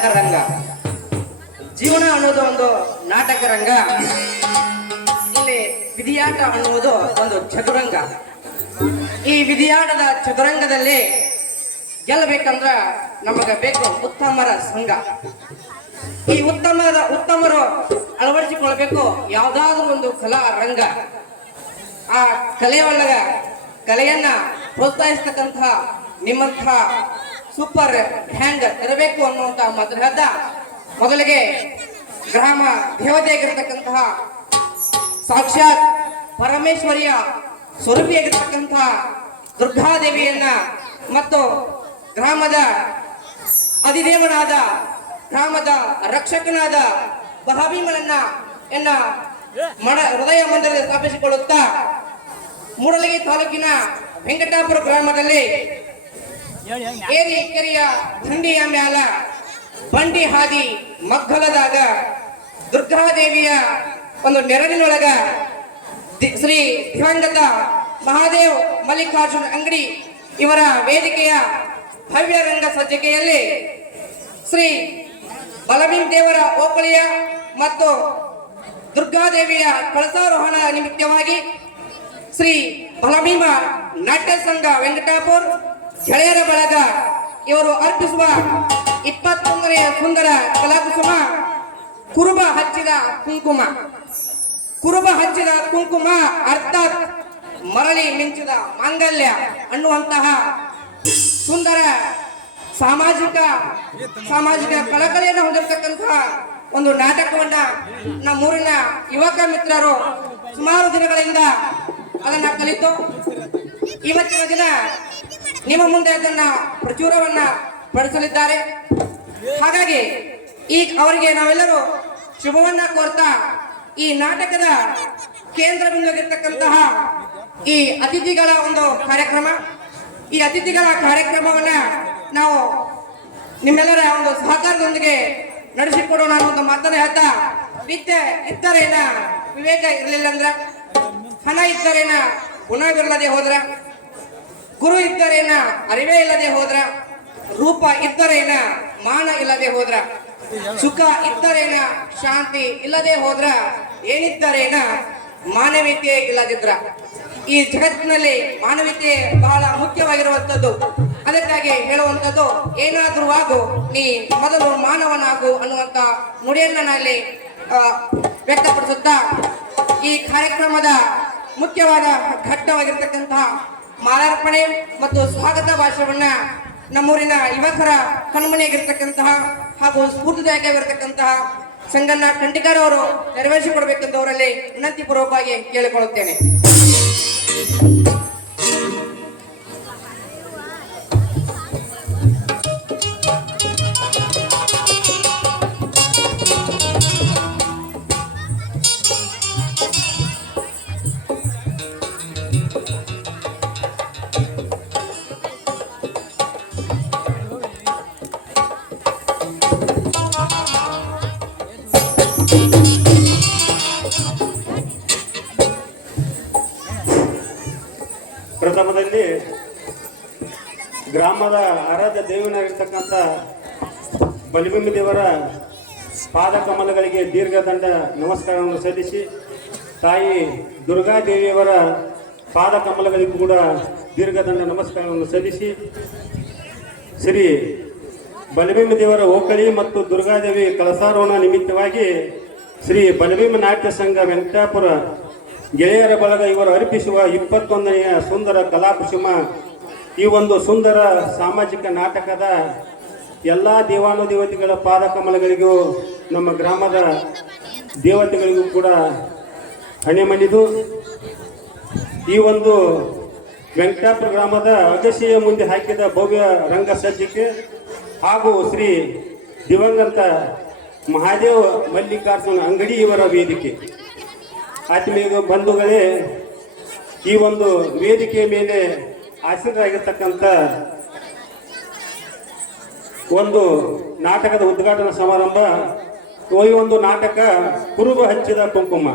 ರಂಗ ಜೀವನ ಅನ್ನೋದು ಒಂದು ನಾಟಕ ರಂಗ. ಇಲ್ಲಿ ವಿಧಿಯಾಟ ಅನ್ನುವುದು ಒಂದು ಚದುರಂಗ. ಈ ವಿಧಿಯಾಟದ ಚದುರಂಗದಲ್ಲಿ ಗೆಲ್ಲಬೇಕಂದ್ರ ನಮಗ ಬೇಕು ಉತ್ತಮರ ಸಂಘ. ಈ ಉತ್ತಮರು ಅಳವಡಿಸಿಕೊಳ್ಬೇಕು ಯಾವುದಾದ್ರೂ ಒಂದು ಕಲಾ ರಂಗ. ಆ ಕಲೆಯೊಳಗ ಕಲೆಯನ್ನ ಪ್ರೋತ್ಸಾಹಿಸ್ತಕ್ಕಂತಹ ನಿಮ್ಮಂತಹ ಸೂಪರ್ ಹ್ಯಾಂಗ್ ಇರಬೇಕು ಅನ್ನುವಂತ ಮಾತನಾದ ಮೊದಲಿಗೆ ಗ್ರಾಮ ದೇವತೆಯಾಗಿರ್ತಕ್ಕಂತಹ ಸಾಕ್ಷಾತ್ ಪರಮೇಶ್ವರಿಯ ಸ್ವರೂಪಿಯಾಗಿರ್ತಕ್ಕಂತಹ ದುರ್ಗಾದೇವಿಯನ್ನ ಮತ್ತು ಗ್ರಾಮದ ಅಧಿದೇವನಾದ ಗ್ರಾಮದ ರಕ್ಷಕನಾದ ಬಲಭೀಮನನ್ನ ಹೃದಯ ಮಂದಿರದಲ್ಲಿ ಸ್ಥಾಪಿಸಿಕೊಳ್ಳುತ್ತಾ ಮೂಡಲಗಿ ತಾಲೂಕಿನ ವೆಂಕಟಾಪುರ ಗ್ರಾಮದಲ್ಲಿ ಏರಿ ಕೆರೆಯ ದಂಡಿಯ ಮ್ಯಾಲ ಬಂಡಿ ಹಾದಿ ಮಗ್ಗಲದಾಗ ದುರ್ಗಾದೇವಿಯ ಒಂದು ನೆರಳಿನೊಳಗ ಶ್ರೀ ದಿವಂಗತ ಮಹಾದೇವ್ ಮಲ್ಲಿಕಾರ್ಜುನ್ ಅಂಗಡಿ ಇವರ ವೇದಿಕೆಯ ಭವ್ಯ ರಂಗ ಸಜ್ಜಿಕೆಯಲ್ಲಿ ಶ್ರೀ ಬಲಭೀಮ ದೇವರ ಓಕಳಿಯ ಮತ್ತು ದುರ್ಗಾದೇವಿಯ ಕಳಸಾರೋಹಣ ನಿಮಿತ್ತವಾಗಿ ಶ್ರೀ ಬಲಭೀಮ ನಾಟ್ಯ ಸಂಘ ವೆಂಕಟಾಪುರ ಗೆಳೆಯರ ಬಳಗ ಇವರು ಅರ್ಪಿಸುವ 21ನೇ ಸುಂದರ ಕಲಾಕುಸುಮ ಕುರುಬ ಹಚ್ಚಿದ ಕುಂಕುಮ. ಕುರುಬ ಹಚ್ಚಿದ ಕುಂಕುಮ ಅರ್ಥಾತ್ ಮರಳಿ ಮಿಂಚಿದ ಮಾಂಗಲ್ಯ ಅನ್ನುವಂತಹ ಸುಂದರ ಸಾಮಾಜಿಕ ಕಳಕಳಿಯನ್ನು ಹೊಂದಿರತಕ್ಕಂತಹ ಒಂದು ನಾಟಕವನ್ನ ನಮ್ಮೂರಿನ ಯುವಕ ಮಿತ್ರರು ಸುಮಾರು ದಿನಗಳಿಂದ ಅದನ್ನ ಕಲಿತು ಇವತ್ತಿನ ದಿನ ನಿಮ್ಮ ಮುಂದೆ ಅದನ್ನ ಪ್ರಚುರವನ್ನ ಪಡಿಸಲಿದ್ದಾರೆ. ಹಾಗಾಗಿ ಈಗ ಅವರಿಗೆ ನಾವೆಲ್ಲರೂ ಶುಭವನ್ನ ಕೋರ್ತಾ ಈ ನಾಟಕದ ಕೇಂದ್ರ ಬಿಂದುವಾಗಿರ್ತಕ್ಕಂತಹ ಈ ಅತಿಥಿಗಳ ಒಂದು ಕಾರ್ಯಕ್ರಮ, ಈ ಅತಿಥಿಗಳ ಕಾರ್ಯಕ್ರಮವನ್ನ ನಾವು ನಿಮ್ಮೆಲ್ಲರ ಒಂದು ಸಹಕಾರದೊಂದಿಗೆ ನಡೆಸಿಕೊಡೋಣ ಅನ್ನೋ ಮಾತನ್ನ ಹೇಳ್ತಾ, ವಿದ್ಯೆ ಇದ್ದರೇನ ವಿವೇಕ ಇರಲಿಲ್ಲ ಅಂದ್ರ, ಹಣ ಇದ್ದರೇನ ಗುಣವಿಲ್ಲದೆ ಹೋದ್ರ, ಗುರು ಇದ್ದರೇನ ಅರಿವೇ ಇಲ್ಲದೆ ಹೋದ್ರ, ರೂಪ ಇದ್ದರೇನ ಮಾನ ಇಲ್ಲದೆ ಹೋದ್ರ, ಸುಖ ಇದ್ದರೇನ ಶಾಂತಿ ಇಲ್ಲದೆ ಹೋದ್ರ, ಏನಿದ್ದರೇನ ಮಾನವೀಯತೆ ಇಲ್ಲದಿದ್ರ. ಈ ಜಗತ್ತಿನಲ್ಲಿ ಮಾನವೀಯತೆ ಬಹಳ ಮುಖ್ಯವಾಗಿರುವಂತದ್ದು. ಅದಕ್ಕಾಗಿ ಹೇಳುವಂಥದ್ದು, ಏನಾದ್ರೂ ಆಗು ನೀ ಮೊದಲು ಮಾನವನಾಗು ಅನ್ನುವಂತ ನುಡಿಯನ್ನ ನಾನಲ್ಲಿ ವ್ಯಕ್ತಪಡಿಸುತ್ತಾ ಈ ಕಾರ್ಯಕ್ರಮದ ಮುಖ್ಯವಾದ ಘಟ್ಟವಾಗಿರ್ತಕ್ಕಂತಹ ಮಾಲಾರ್ಪಣೆ ಮತ್ತು ಸ್ವಾಗತ ಭಾಷಣವನ್ನ ನಮ್ಮೂರಿನ ಯುವಕರ ಕಣ್ಮಣಿಯಾಗಿರ್ತಕ್ಕಂತಹ ಹಾಗೂ ಸ್ಫೂರ್ತಿದಾಯಕವಾಗಿರ್ತಕ್ಕಂತಹ ಸಂಗಣ್ಣ ಕಂಟಿಕರ್ ಅವರು ನೆರವೇರಿಸಿಕೊಡ್ಬೇಕೆಂದು ಅವರಲ್ಲಿ ವಿನಂತಿ ಪೂರ್ವಕವಾಗಿ ಕೇಳಿಕೊಳ್ಳುತ್ತೇನೆ. ಪ್ರಥಮದಲ್ಲಿ ಗ್ರಾಮದ ಆರಾಧ್ಯ ದೇವನಾಗಿರ್ತಕ್ಕಂಥ ಬಲಭೀಮ ದೇವರ ಪಾದ ಕಮಲಗಳಿಗೆ ದೀರ್ಘದಂಡ ನಮಸ್ಕಾರವನ್ನು ಸಲ್ಲಿಸಿ, ತಾಯಿ ದುರ್ಗಾದೇವಿಯವರ ಪಾದ ಕಮಲಗಳಿಗೂ ಕೂಡ ದೀರ್ಘದಂಡ ನಮಸ್ಕಾರವನ್ನು ಸಲ್ಲಿಸಿ, ಶ್ರೀ ಬಲಭೀಮ ದೇವರ ಓಕಳಿ ಮತ್ತು ದುರ್ಗಾದೇವಿ ಕಳಸಾರೋಹಣ ನಿಮಿತ್ತವಾಗಿ ಶ್ರೀ ಬಲಭೀಮ ನಾಟ್ಯ ಸಂಘ ವೆಂಕಟಾಪುರ ಗೆಳೆಯರ ಬಳಗ ಇವರು ಅರ್ಪಿಸುವ 21ನೆಯ ಸುಂದರ ಕಲಾಕುಸುಮ ಈ ಒಂದು ಸುಂದರ ಸಾಮಾಜಿಕ ನಾಟಕದ ಎಲ್ಲ ದೇವಾನುದೇವತೆಗಳ ಪಾದ ಕಮಲಗಳಿಗೂ ನಮ್ಮ ಗ್ರಾಮದ ದೇವತೆಗಳಿಗೂ ಕೂಡ ಹಣೆ ಮಣಿದು ಈ ಒಂದು ವೆಂಕಟಾಪುರ ಗ್ರಾಮದ ಅಗಸಿಯ ಮುಂದೆ ಹಾಕಿದ ಭವ್ಯ ರಂಗ ಸಜ್ಜಿಕೆ ಹಾಗೂ ಶ್ರೀ ದಿವಂಗತ ಮಹಾದೇವ್ ಮಲ್ಲಿಕಾರ್ಜುನ ಅಂಗಡಿ ಇವರ ವೇದಿಕೆ. ಆತ್ಮೀಯ ಬಂಧುಗಳೇ, ಈ ಒಂದು ವೇದಿಕೆಯ ಮೇಲೆ ಆಸೀನರಾಗಿರ್ತಕ್ಕಂಥ ಒಂದು ನಾಟಕದ ಉದ್ಘಾಟನಾ ಸಮಾರಂಭ. ಈ ಒಂದು ನಾಟಕ ಕುರುಬ ಹಚ್ಚಿದ ಕುಂಕುಮ.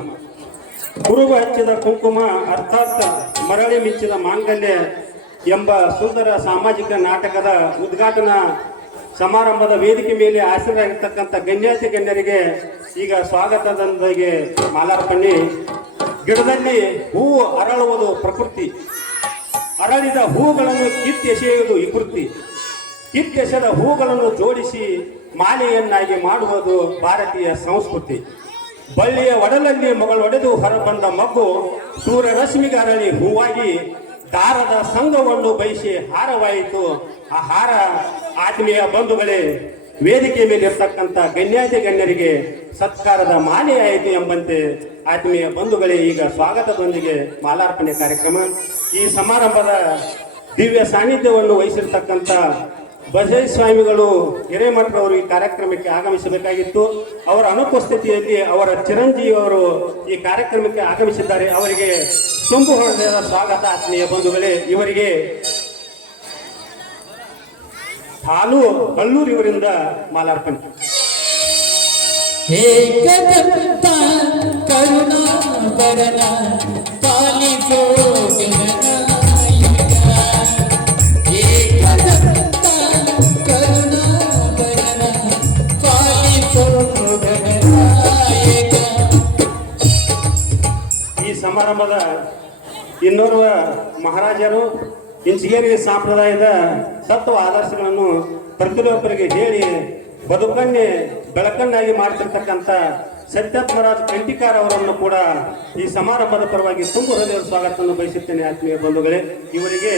ಕುರುಬ ಹಚ್ಚಿದ ಕುಂಕುಮ ಅರ್ಥಾತ್ ಮರಳಿ ಮಿಂಚಿದ ಮಾಂಗಲ್ಯ ಎಂಬ ಸುಂದರ ಸಾಮಾಜಿಕ ನಾಟಕದ ಉದ್ಘಾಟನಾ ಸಮಾರಂಭದ ವೇದಿಕೆ ಮೇಲೆ ಆಸೀನರಾಗಿರ್ತಕ್ಕಂಥ ಗಣ್ಯಾತಿ ಗಣ್ಯರಿಗೆ ಈಗ ಸ್ವಾಗತದೊಂದಿಗೆ ಮಾಲಾರ್ಪಣೆ. ಗಿಡದಲ್ಲಿ ಹೂವು ಅರಳುವುದು ಪ್ರಕೃತಿ, ಅರಳಿದ ಹೂಗಳನ್ನು ಕಿತ್ತೆಸೆಯುವುದು ವಿಕೃತಿ, ಕಿತ್ತೆಸೆದ ಹೂಗಳನ್ನು ಜೋಡಿಸಿ ಮಾಲೆಯನ್ನಾಗಿ ಮಾಡುವುದು ಭಾರತೀಯ ಸಂಸ್ಕೃತಿ. ಬಳ್ಳಿಯ ಒಡಲಲ್ಲಿ ಮಗಳೊಡೆದು ಹೊರಬಂದ ಮಗು ಸೂರ್ಯರಶ್ಮಿಗೆ ಅರಳಿ ಹೂವಾಗಿ ದಾರದ ಸಂಘವನ್ನು ಬಯಸಿ ಹಾರವಾಯಿತು. ಆ ಹಾರ ಆತ್ಮೀಯ ಬಂಧುಗಳೇ, ವೇದಿಕೆ ಮೇಲೆ ಇರ್ತಕ್ಕಂಥ ಗಣ್ಯಾತಿ ಗಣ್ಯರಿಗೆ ಸತ್ಕಾರದ ಮಾಲೆಯಾಯಿತು ಎಂಬಂತೆ ಆತ್ಮೀಯ ಬಂಧುಗಳೇ, ಈಗ ಸ್ವಾಗತದೊಂದಿಗೆ ಮಾಲಾರ್ಪಣೆ ಕಾರ್ಯಕ್ರಮ. ಈ ಸಮಾರಂಭದ ದಿವ್ಯ ಸಾನ್ನಿಧ್ಯವನ್ನು ವಹಿಸಿರ್ತಕ್ಕಂಥ ಬಸವೇಶ್ವರ ಸ್ವಾಮಿಗಳು ಹಿರೇಮಠರವರು ಈ ಕಾರ್ಯಕ್ರಮಕ್ಕೆ ಆಗಮಿಸಬೇಕಾಗಿತ್ತು. ಅವರ ಅನುಪಸ್ಥಿತಿಯಲ್ಲಿ ಅವರ ಚಿರಂಜೀವಿಯವರು ಈ ಕಾರ್ಯಕ್ರಮಕ್ಕೆ ಆಗಮಿಸಿದ್ದಾರೆ. ಅವರಿಗೆ ತುಂಬು ಹೃದಯದ ಸ್ವಾಗತ ಆತ್ಮೀಯ ಬಂಧುಗಳೇ. ಇವರಿಗೆ ಹಾಲು ಹಳ್ಳೂರು ಇವರಿಂದ ಮಾಲಾರ್ಪಣೆ. ಏಕದಂತ ಕರುಣಾಕರಣ ಪಾಲಿಸೋ ಗಣನಾಯಕ. ಏಕದಂತ ಕರುಣಾಕರಣ ಪಾಲಿಸೋ ಗಣನಾಯಕ. ಈ ಸಮಾರಂಭದ ಇನ್ನೋರ್ವ ಮಹಾರಾಜರು ಇಂಚಿಗೇರಿ ಸಂಪ್ರದಾಯದ ತತ್ವ ಆದರ್ಶಗಳನ್ನು ಪ್ರತಿಯೊಬ್ಬರಿಗೆ ಹೇಳಿ ಬದುಕನ್ನೇ ಬೆಳಕನ್ನಾಗಿ ಮಾಡ್ತಿರ್ತಕ್ಕಂಥ ಸತ್ಯಾತ್ಮರಾಜ್ ಕಂಟಿಕಾರ ಅವರನ್ನು ಕೂಡ ಈ ಸಮಾರಂಭದ ಪರವಾಗಿ ತುಂಬ ಹೃದಯದ ಸ್ವಾಗತವನ್ನು ಬಯಸುತ್ತೇನೆ ಆತ್ಮೀಯ ಬಂಧುಗಳೇ. ಇವರಿಗೆ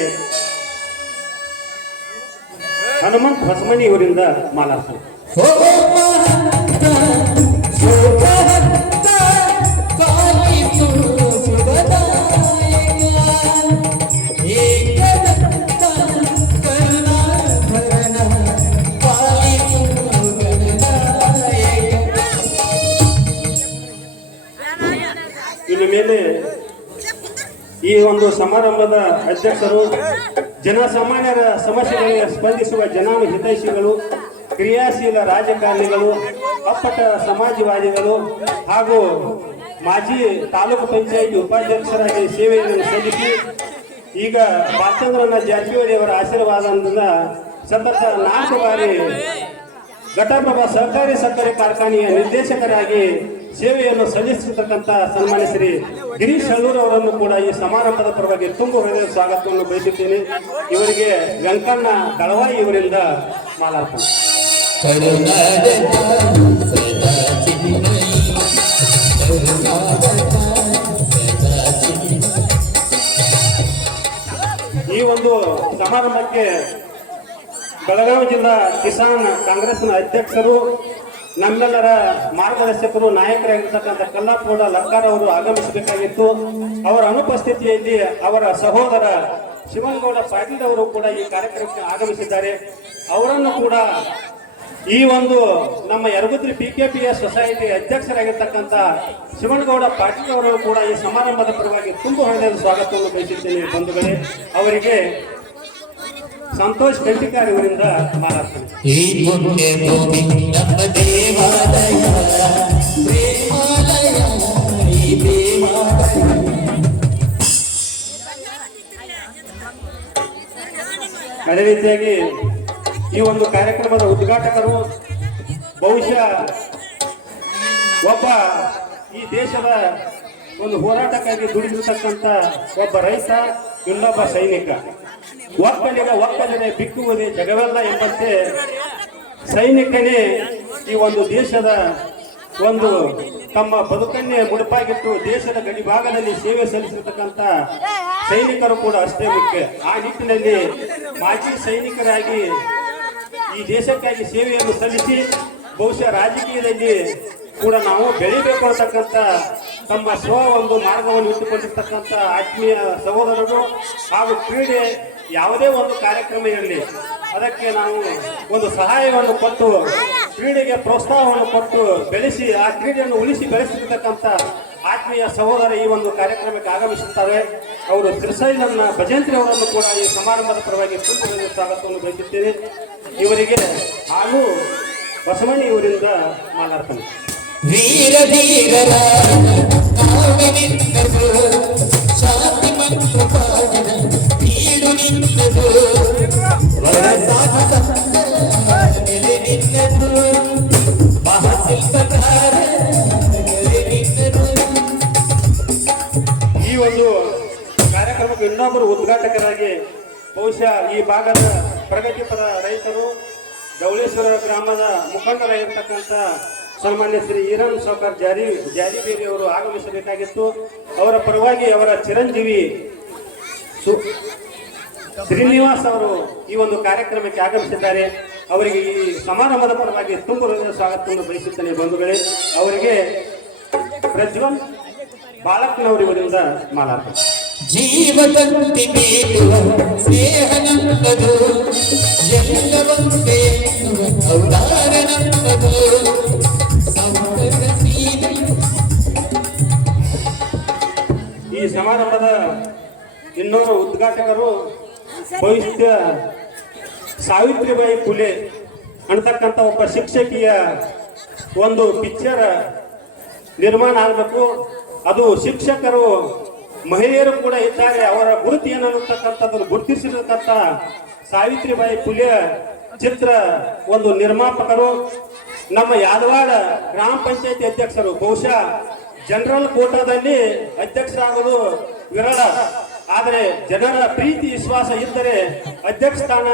ಹನುಮಂತ್ ಹೊಸಮನಿ ಇವರಿಂದ ಮಾಲಾರ್ಪಣೆ. ಇನ್ನು ಮೇಲೆ ಈ ಒಂದು ಸಮಾರಂಭದ ಅಧ್ಯಕ್ಷರು ಜನಸಾಮಾನ್ಯರ ಸಮಸ್ಯೆಗಳಿಗೆ ಸ್ಪಂದಿಸುವ ಜನಾನು ಹಿತೈಷಿಗಳು, ಕ್ರಿಯಾಶೀಲ ರಾಜಕಾರಣಿಗಳು, ಅಪ್ಪಟ ಸಮಾಜವಾದಿಗಳು ಹಾಗೂ ಮಾಜಿ ತಾಲೂಕು ಪಂಚಾಯಿತಿ ಉಪಾಧ್ಯಕ್ಷರಾಗಿ ಸೇವೆಯನ್ನು ಸಲ್ಲಿಸಿ ಈಗ ಬಾಲಚಂದ್ರನ ಜಾರಕಿಹೊಳಿ ಅವರ ಆಶೀರ್ವಾದದಿಂದ ಸತತ 4 ಬಾರಿ ಘಟಪ್ರಭಾ ಸಹಕಾರಿ ಸಕ್ಕರೆ ಕಾರ್ಖಾನೆಯ ನಿರ್ದೇಶಕರಾಗಿ ಸೇವೆಯನ್ನು ಸಲ್ಲಿಸತಕ್ಕಂಥ ಸನ್ಮಾನ್ಯ ಶ್ರೀ ಗಿರೀಶ್ ಹಳ್ಳೂರು ಅವರನ್ನು ಕೂಡ ಈ ಸಮಾರಂಭದ ಪರವಾಗಿ ತುಂಬು ಹೃದಯ ಸ್ವಾಗತವನ್ನು ಬಯಸುತ್ತೇನೆ. ಇವರಿಗೆ ವೆಂಕಣ್ಣ ದಳವಾಯಿ ಇವರಿಂದ ಮಾಲಾರ್ಪಣೆ. ಈ ಒಂದು ಸಮಾರಂಭಕ್ಕೆ ಬೆಳಗಾವಿ ಜಿಲ್ಲಾ ಕಿಸಾನ್ ಕಾಂಗ್ರೆಸ್ನ ಅಧ್ಯಕ್ಷರು, ನಮ್ಮೆಲ್ಲರ ಮಾರ್ಗದರ್ಶಕರು, ನಾಯಕರಾಗಿರ್ತಕ್ಕಂಥ ಕಲ್ಲಾಪಗೌಡ ಲಕ್ಕಾರ್ ಅವರು ಆಗಮಿಸಬೇಕಾಗಿತ್ತು. ಅವರ ಅನುಪಸ್ಥಿತಿಯಲ್ಲಿ ಅವರ ಸಹೋದರ ಶಿವನಗೌಡ ಪಾಟೀಲ್ ಅವರು ಕೂಡ ಈ ಕಾರ್ಯಕ್ರಮಕ್ಕೆ ಆಗಮಿಸಿದ್ದಾರೆ. ಅವರನ್ನು ಕೂಡ ಈ ಒಂದು ನಮ್ಮ ಯರಗುತ್ರಿ PKPS ಸೊಸೈಟಿ ಅಧ್ಯಕ್ಷರಾಗಿರ್ತಕ್ಕಂಥ ಶಿವನಗೌಡ ಪಾಟೀಲ್ ಅವರು ಕೂಡ ಈ ಸಮಾರಂಭದ ಪರವಾಗಿ ತುಂಬ ಹೃದಯದ ಸ್ವಾಗತವನ್ನು ಬಯಸುತ್ತೇನೆ ಬಂಧುಗಳೇ. ಅವರಿಗೆ ಸಂತೋಷ್ ಕಂಟಿಕಾರ್ ಇವರಿಂದ ಮಾಲಾರ್ಪಣೆ. ಅದೇ ರೀತಿಯಾಗಿ ಈ ಒಂದು ಕಾರ್ಯಕ್ರಮದ ಉದ್ಘಾಟಕರು ಬಹುಶಃ ಒಬ್ಬ ಈ ದೇಶದ ಒಂದು ಹೋರಾಟಕ್ಕಾಗಿ ದುಡಿದಿರ್ತಕ್ಕಂಥ ಒಬ್ಬ ರೈತ, ಇನ್ನೊಬ್ಬ ಸೈನಿಕ. ಒಕ್ಕಲಿಗನೇ ಬಿಕ್ಕುವುದೇ ಜಗವೆಲ್ಲ ಎಂಬಂತೆ ಸೈನಿಕನೇ ಈ ಒಂದು ದೇಶದ ಒಂದು ತಮ್ಮ ಬದುಕನ್ನೇ ಮುಡುಪಾಗಿಟ್ಟು ದೇಶದ ಗಡಿಭಾಗದಲ್ಲಿ ಸೇವೆ ಸಲ್ಲಿಸಿರ್ತಕ್ಕಂಥ ಸೈನಿಕರು ಕೂಡ ಅಷ್ಟೇ ಮುಖ್ಯ. ಆ ನಿಟ್ಟಿನಲ್ಲಿ ಮಾಜಿ ಸೈನಿಕರಾಗಿ ಈ ದೇಶಕ್ಕಾಗಿ ಸೇವೆಯನ್ನು ಸಲ್ಲಿಸಿ ಬಹುಶಃ ರಾಜಕೀಯದಲ್ಲಿ ಕೂಡ ನಾವು ಬೆಳಿಬೇಕು ಅಂತಕ್ಕಂಥ ತಮ್ಮ ಒಂದು ಮಾರ್ಗವನ್ನು ಇಟ್ಟುಕೊಂಡಿರ್ತಕ್ಕಂಥ ಆತ್ಮೀಯ ಸಹೋದರರು ಹಾಗೂ ಕ್ರೀಡೆ ಯಾವುದೇ ಒಂದು ಕಾರ್ಯಕ್ರಮ ಇರಲಿ ಅದಕ್ಕೆ ನಾವು ಒಂದು ಸಹಾಯವನ್ನು ಕೊಟ್ಟು ಕ್ರೀಡೆಗೆ ಪ್ರೋತ್ಸಾಹವನ್ನು ಕೊಟ್ಟು ಬೆಳೆಸಿ ಆ ಕ್ರೀಡೆಯನ್ನು ಉಳಿಸಿ ಬೆಳೆಸಿರ್ತಕ್ಕಂಥ ಆತ್ಮೀಯ ಸಹೋದರ ಈ ಒಂದು ಕಾರ್ಯಕ್ರಮಕ್ಕೆ ಆಗಮಿಸುತ್ತಾರೆ. ಅವರು ಶ್ರೀಶೈಲನ್ನ ಭಜಂತ್ರಿ ಅವರನ್ನು ಕೂಡ ಈ ಸಮಾರಂಭದ ಪರವಾಗಿ ತುಂಬ ಸ್ವಾಗತವನ್ನು ಬಯಸುತ್ತೇನೆ. ಇವರಿಗೆ ಹಾಗೂ ಬಸವಣ್ಣ ಇವರಿಂದ ಮಾಲಾರ್ಪಣೆ. ವೀರ ಧೀರರ ಶಾಂತಿ ಮಂತ್ರ ಪಾಡಿದ ಬೀಡು ನಿಂತದು ಸಮಾರಂಭದ ಉದ್ಘಾಟಕರಾಗಿ ಬಹುಶಃ ಈ ಭಾಗದ ಪ್ರಗತಿಪರ ರೈತರು ಗೌಳೇಶ್ವರ ಗ್ರಾಮದ ಮುಖಂಡರಾಗಿರ್ತಕ್ಕಂಥ ಸನ್ಮಾನ್ಯ ಶ್ರೀ ಈರನ್ ಸಾವ್ಕಾರ್ ಜಾರಿಬೇರಿ ಅವರು ಆಗಮಿಸಬೇಕಾಗಿತ್ತು. ಅವರ ಪರವಾಗಿ ಅವರ ಚಿರಂಜೀವಿ ಶ್ರೀನಿವಾಸ್ ಅವರು ಈ ಒಂದು ಕಾರ್ಯಕ್ರಮಕ್ಕೆ ಆಗಮಿಸಿದ್ದಾರೆ. ಅವರಿಗೆ ಈ ಸಮಾರಂಭದ ಪರವಾಗಿ ತುಂಬ ಹೃದಯ ಸ್ವಾಗತವನ್ನು ಬಯಸುತ್ತೇನೆ ಬಂಧುಗಳೇ. ಅವರಿಗೆ ಪ್ರಜ್ವಲ್ ಬಾಳಕ್ಕನವರಿಂದ ಮಾಲಾರ್ಪಣೆ. ಜೀವದಂತೆ ಮೇಲುವ ಸ್ನೇಹ ನಮ್ಮದು, ಎಲ್ಲವಂತೆ ಅವತಾರ ನಮ್ಮದು. ಈ ಸಮಾರಂಭದ ಇನ್ನೋರ್ವ ಉದ್ಘಾಟಕರು ಭವಿಷ್ಯ ಸಾವಿತ್ರಿಬಾಯಿ ಫುಲೆ ಅಂತಕ್ಕಂಥ ಒಬ್ಬ ಶಿಕ್ಷಕಿಯ ಒಂದು ಪಿಕ್ಚರ್ ನಿರ್ಮಾಣ ಆಗಬೇಕು. ಅದು ಶಿಕ್ಷಕರು ಮಹಿಳೆಯರು ಕೂಡ ಇದ್ದಾರೆ, ಅವರ ಗುರುತು ಏನನ್ನತಕ್ಕಂಥದ್ದನ್ನು ಗುರುತಿಸಿರತಕ್ಕಂಥ ಸಾವಿತ್ರಿಬಾಯಿ ಫುಲೆ ಚಿತ್ರ ಒಂದು ನಿರ್ಮಾಪಕರು ನಮ್ಮ ಯಾದವಾಡ ಗ್ರಾಮ ಪಂಚಾಯತಿ ಅಧ್ಯಕ್ಷರು. ಬಹುಶಃ ಜನರಲ್ ಕೋಟಾದಲ್ಲಿ ಅಧ್ಯಕ್ಷರಾಗೋದು ವಿರಳ, ಆದರೆ ಜನರ ಪ್ರೀತಿ ವಿಶ್ವಾಸ ಇದ್ದರೆ ಅಧ್ಯಕ್ಷ ಸ್ಥಾನ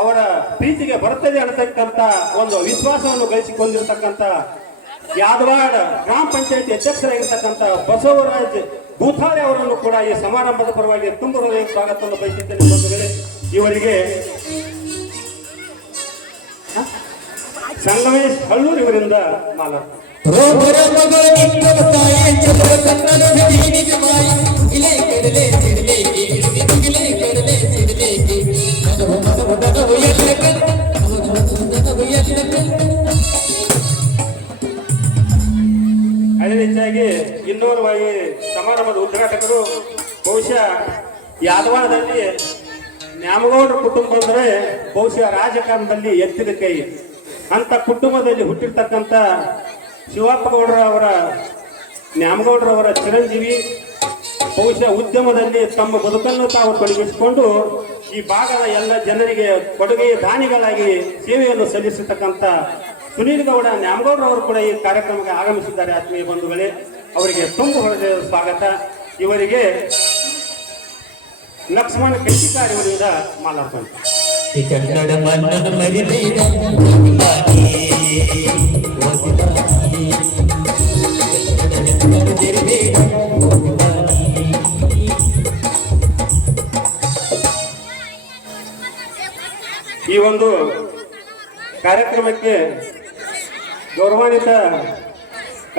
ಅವರ ಪ್ರೀತಿಗೆ ಬರುತ್ತದೆ ಅನ್ನತಕ್ಕಂಥ ಒಂದು ವಿಶ್ವಾಸವನ್ನು ಗಳಿಸಿಕೊಂಡಿರ್ತಕ್ಕಂಥ ಯಾದವಾಡ ಗ್ರಾಮ ಪಂಚಾಯತಿ ಅಧ್ಯಕ್ಷರಾಗಿರ್ತಕ್ಕಂಥ ಬಸವರಾಜ್ ಭೂತಾಳೆ ಅವರನ್ನು ಕೂಡ ಈ ಸಮಾರಂಭದ ಪರವಾಗಿ ತುಂಬ ಹೃದಯ ಸ್ವಾಗತವನ್ನು ಬಯಸಿದ್ದೇನೆ ಬಂಧುಗಳೇ. ಇವರಿಗೆ ಸಂಗಮೇಶ್ ಹಳ್ಳೂರು ಇವರಿಂದ ಮಾಲಾರ್ಪಣೆ. ಅದೇ ರೀತಿಯಾಗಿ ಇನ್ನೋರ್ವ ಈ ಸಮಾರಂಭದ ಉದ್ಘಾಟಕರು ಬಹುಶಃ ಯಾದವಾಡದಲ್ಲಿ ನ್ಯಾಮಗೌಡರ ಕುಟುಂಬ ಅಂದರೆ ಬಹುಶಃ ರಾಜಕಾರಣದಲ್ಲಿ ಎತ್ತಿದ ಕೈ ಅಂತ ಕುಟುಂಬದಲ್ಲಿ ಹುಟ್ಟಿರ್ತಕ್ಕಂಥ ಶಿವಪ್ಪ ಗೌಡರ ನ್ಯಾಮಗೌಡರವರ ಚಿರಂಜೀವಿ. ಬಹುಶಃ ಉದ್ಯಮದಲ್ಲಿ ತಮ್ಮ ಬದುಕನ್ನು ತಾವು ತೊಡಗಿಸಿಕೊಂಡು ಈ ಭಾಗದ ಎಲ್ಲ ಜನರಿಗೆ ಕೊಡುಗೆ ದಾನಿಗಳಾಗಿ ಸೇವೆಯನ್ನು ಸಲ್ಲಿಸತಕ್ಕಂಥ ಸುನೀಲ್ ಗೌಡ ನ್ಯಾಮಗೌಡರವರು ಕೂಡ ಈ ಕಾರ್ಯಕ್ರಮಕ್ಕೆ ಆಗಮಿಸಿದ್ದಾರೆ. ಆತ್ಮೀಯ ಬಂಧುಗಳೇ, ಅವರಿಗೆ ತುಂಬ ಹೃದಯ ಸ್ವಾಗತ. ಇವರಿಗೆ ಲಕ್ಷ್ಮಣ ಕೆಟ್ಟಿಕಾರ್ ಇವರಿಂದ ಮಾಲಾರ್ಪಣೆ. ಕನ್ನಡ ಮನ್ನನ ಮರಿಬೇಡ ಈ ಒಂದು ಕಾರ್ಯಕ್ರಮಕ್ಕೆ ಗೌರವಾನ್ವಿತ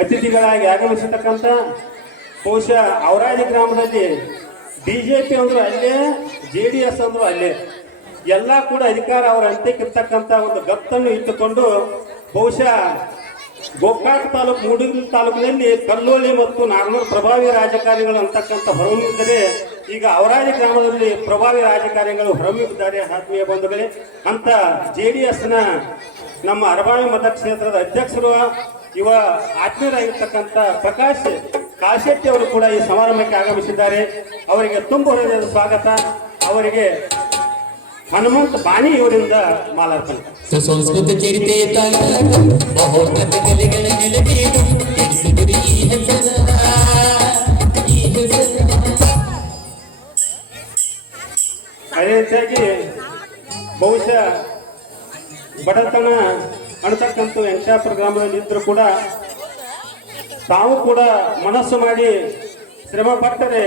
ಅತಿಥಿಗಳಾಗಿ ಆಗಮಿಸತಕ್ಕಂಥ ಬಹುಶಃ ಔರಾಜಿ ಗ್ರಾಮದಲ್ಲಿ ಬಿಜೆಪಿ ಅಂದ್ರು ಅಲ್ಲೇ, JDS ಅಂದ್ರು ಅಲ್ಲೇ, ಎಲ್ಲ ಕೂಡ ಅಧಿಕಾರ ಅವರ ಅಂತ್ಯಕ್ಕಿರ್ತಕ್ಕಂಥ ಒಂದು ಗತ್ತನ್ನು ಇಟ್ಟುಕೊಂಡು ಬಹುಶಃ ಗೋಕಾಕ್ ತಾಲೂಕು, ಮೂಡಿಗೆರೆ ತಾಲೂಕಿನಲ್ಲಿ ಕಲ್ಲೋಳಿ ಮತ್ತು ನಾಗನೂರು ಪ್ರಭಾವಿ ರಾಜಕಾರಣಿಗಳು ಅಂತಕ್ಕಂಥ ಹೊರಹೊಮ್ಮಿದ್ದರೆ ಈಗ ಔರಾಜಿ ಗ್ರಾಮದಲ್ಲಿ ಪ್ರಭಾವಿ ರಾಜಕಾರಣಿಗಳು ಹೊರಹೊಮ್ಮಿದ್ದಾರೆ. ಆತ್ಮೀಯ ಬಂಧುಗಳೇ, ಅಂತ JDSನ ನಮ್ಮ ಅರಬಾವಿ ಮತಕ್ಷೇತ್ರದ ಅಧ್ಯಕ್ಷರು ಯುವ ಆತ್ಮೀಯರಾಗಿರ್ತಕ್ಕಂಥ ಪ್ರಕಾಶ್ ಕಾಶೆಟ್ಟಿ ಅವರು ಕೂಡ ಈ ಸಮಾರಂಭಕ್ಕೆ ಆಗಮಿಸಿದ್ದಾರೆ. ಅವರಿಗೆ ತುಂಬ ಹೃದಯದ ಸ್ವಾಗತ. ಅವರಿಗೆ ಹನುಮಂತ ಬಾಣಿ ಇವರಿಂದ ಮಾಲಾರ್ಪಣೆ. ಸುಸಂಸ್ಕೃತ ಚರಿತೆ ಮಹೋನ್ನತ ಕಲೆಗಳ ನೆಲೆಬೀಡು ಎನಿಸಿದರು ಈ ಹೆಸರ. ಅದೇ ರೀತಿಯಾಗಿ ಬಹುಶಃ ಬಡತನ ಅನ್ನತಕ್ಕಂಥ ವೆಂಕಟಾಪುರ ಗ್ರಾಮದಲ್ಲಿ ಇದ್ದರೂ ಕೂಡ ತಾವು ಕೂಡ ಮನಸ್ಸು ಮಾಡಿ ಶ್ರಮ ಪಟ್ಟರೆ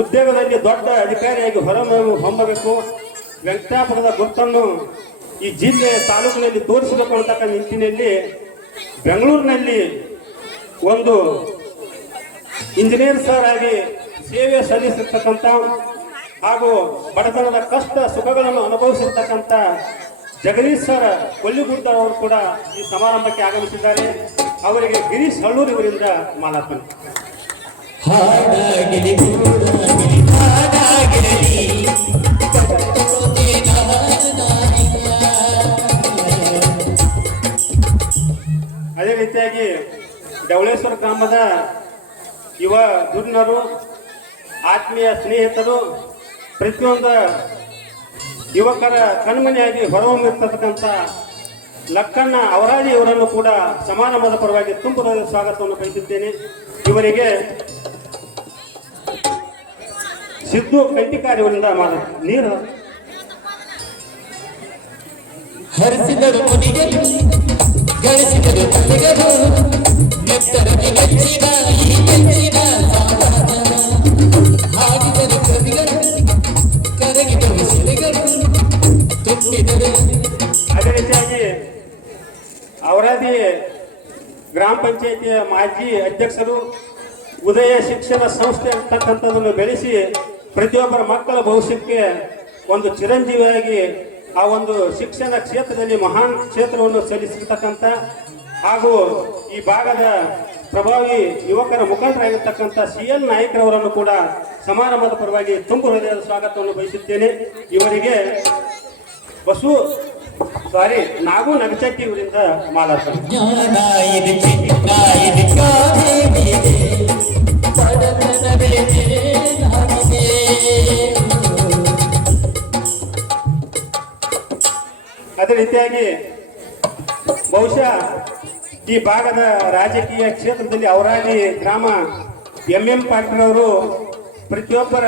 ಉದ್ಯೋಗದಲ್ಲಿ ದೊಡ್ಡ ಅಧಿಕಾರಿಯಾಗಿ ಹೊಮ್ಮಬೇಕು. ವೆಂಕಟಾಪುರದ ಗುರುತನ್ನು ಈ ಜಿಲ್ಲೆ ತಾಲೂಕಿನಲ್ಲಿ ತೋರಿಸಬೇಕು ಅಂತಕ್ಕಂಥ ನಿಟ್ಟಿನಲ್ಲಿ ಬೆಂಗಳೂರಿನಲ್ಲಿ ಒಂದು ಇಂಜಿನಿಯರ್ ಸರ್ ಆಗಿ ಸೇವೆ ಸಲ್ಲಿಸಿರ್ತಕ್ಕಂಥ ಹಾಗೂ ಬಡತನದ ಕಷ್ಟ ಸುಖಗಳನ್ನು ಅನುಭವಿಸಿರ್ತಕ್ಕಂಥ ಜಗದೀಶ್ ಸರ್ ಕೊಲ್ಲಿಗುಡ್ಡ ಅವರು ಕೂಡ ಈ ಸಮಾರಂಭಕ್ಕೆ ಆಗಮಿಸಿದ್ದಾರೆ. ಅವರಿಗೆ ಗಿರೀಶ್ ಹಳ್ಳೂರು ಇವರಿಂದ ಮಾಲಾರ್ಪಣೆ. ಹಾಡಾಗಿರಿ ಗೂಡಾಗಿರಿ ಹಾಡಾಗಿರಲಿ ಅದೇ ರೀತಿಯಾಗಿ ಡವಳೇಶ್ವರ ಗ್ರಾಮದ ಯುವ ದುರ್ನರು, ಆತ್ಮೀಯ ಸ್ನೇಹಿತರು, ಪ್ರತಿಯೊಂದು ಯುವಕರ ಕಣ್ಮನೆಯಾಗಿ ಹೊರಹೊಮ್ಮಿರ್ತಕ್ಕಂಥ ಲಕ್ಕಣ್ಣ ಅವರಾಜಿ ಅವರನ್ನು ಕೂಡ ಸಮಾರಂಭದ ಪರವಾಗಿ ತುಂಬ ಸ್ವಾಗತವನ್ನು ಬಯಸುತ್ತೇನೆ. ಇವರಿಗೆ ಸಿದ್ದು ಕಂಟಿಕಾರಿ ಅವರಿಂದ ನೀರು ಹರಿಸಿದರು ಮುನಿಗರು ಗಳಿಸಿದರು ತಲೆಗರು ನೆತ್ತರದಿ ನೆಚ್ಚಿನ ಈ ನೆಚ್ಚಿನ ಸಾಮ್ರಾಜ್ಯ ಹಾಡಿದರು ಕವಿಗಳು ಕರಗಿದರು ಸಿರಿಗರು ತುಂಬಿದರು. ಅದೇ ರೀತಿಯಾಗಿ ಅವರಾದಿ ಗ್ರಾಮ ಪಂಚಾಯಿತಿಯ ಮಾಜಿ ಅಧ್ಯಕ್ಷರು ಉದಯ ಶಿಕ್ಷಣ ಸಂಸ್ಥೆ ಅಂತಕ್ಕಂಥದ್ದನ್ನು ಬೆಳೆಸಿ ಪ್ರತಿಯೊಬ್ಬರ ಮಕ್ಕಳ ಭವಿಷ್ಯಕ್ಕೆ ಒಂದು ಚಿರಂಜೀವಿಯಾಗಿ ಆ ಒಂದು ಶಿಕ್ಷಣ ಕ್ಷೇತ್ರದಲ್ಲಿ ಮಹಾನ್ ಕ್ಷೇತ್ರವನ್ನು ಸಲ್ಲಿಸಿರ್ತಕ್ಕಂಥ ಹಾಗೂ ಈ ಭಾಗದ ಪ್ರಭಾವಿ ಯುವಕರ ಮುಖಂಡರಾಗಿರ್ತಕ್ಕಂಥ CL ನಾಯಕರವರನ್ನು ಕೂಡ ಸಮಾರಂಭದ ಪರವಾಗಿ ತುಂಬು ಹೃದಯದ ಸ್ವಾಗತವನ್ನು ಬಯಸುತ್ತೇನೆ. ಇವರಿಗೆ ನಾಗು ನಗಚಟ್ಟಿ ಇವರಿಂದ ಮಾಲಾರ್ಪಣೆ. ಜ್ಞಾನ ಇದು ಚಿನ್ನ ಇದು ಕಾವೇರಿದೆ ಬಡತನವೇ ನಾಡಿದೆ. ಅದೇ ರೀತಿಯಾಗಿ ಬಹುಶಃ ಈ ಭಾಗದ ರಾಜಕೀಯ ಕ್ಷೇತ್ರದಲ್ಲಿ ಅವರಾಗಿ ಗ್ರಾಮ MM ಪಾಟೀಲ್ ಅವರು ಪ್ರತಿಯೊಬ್ಬರ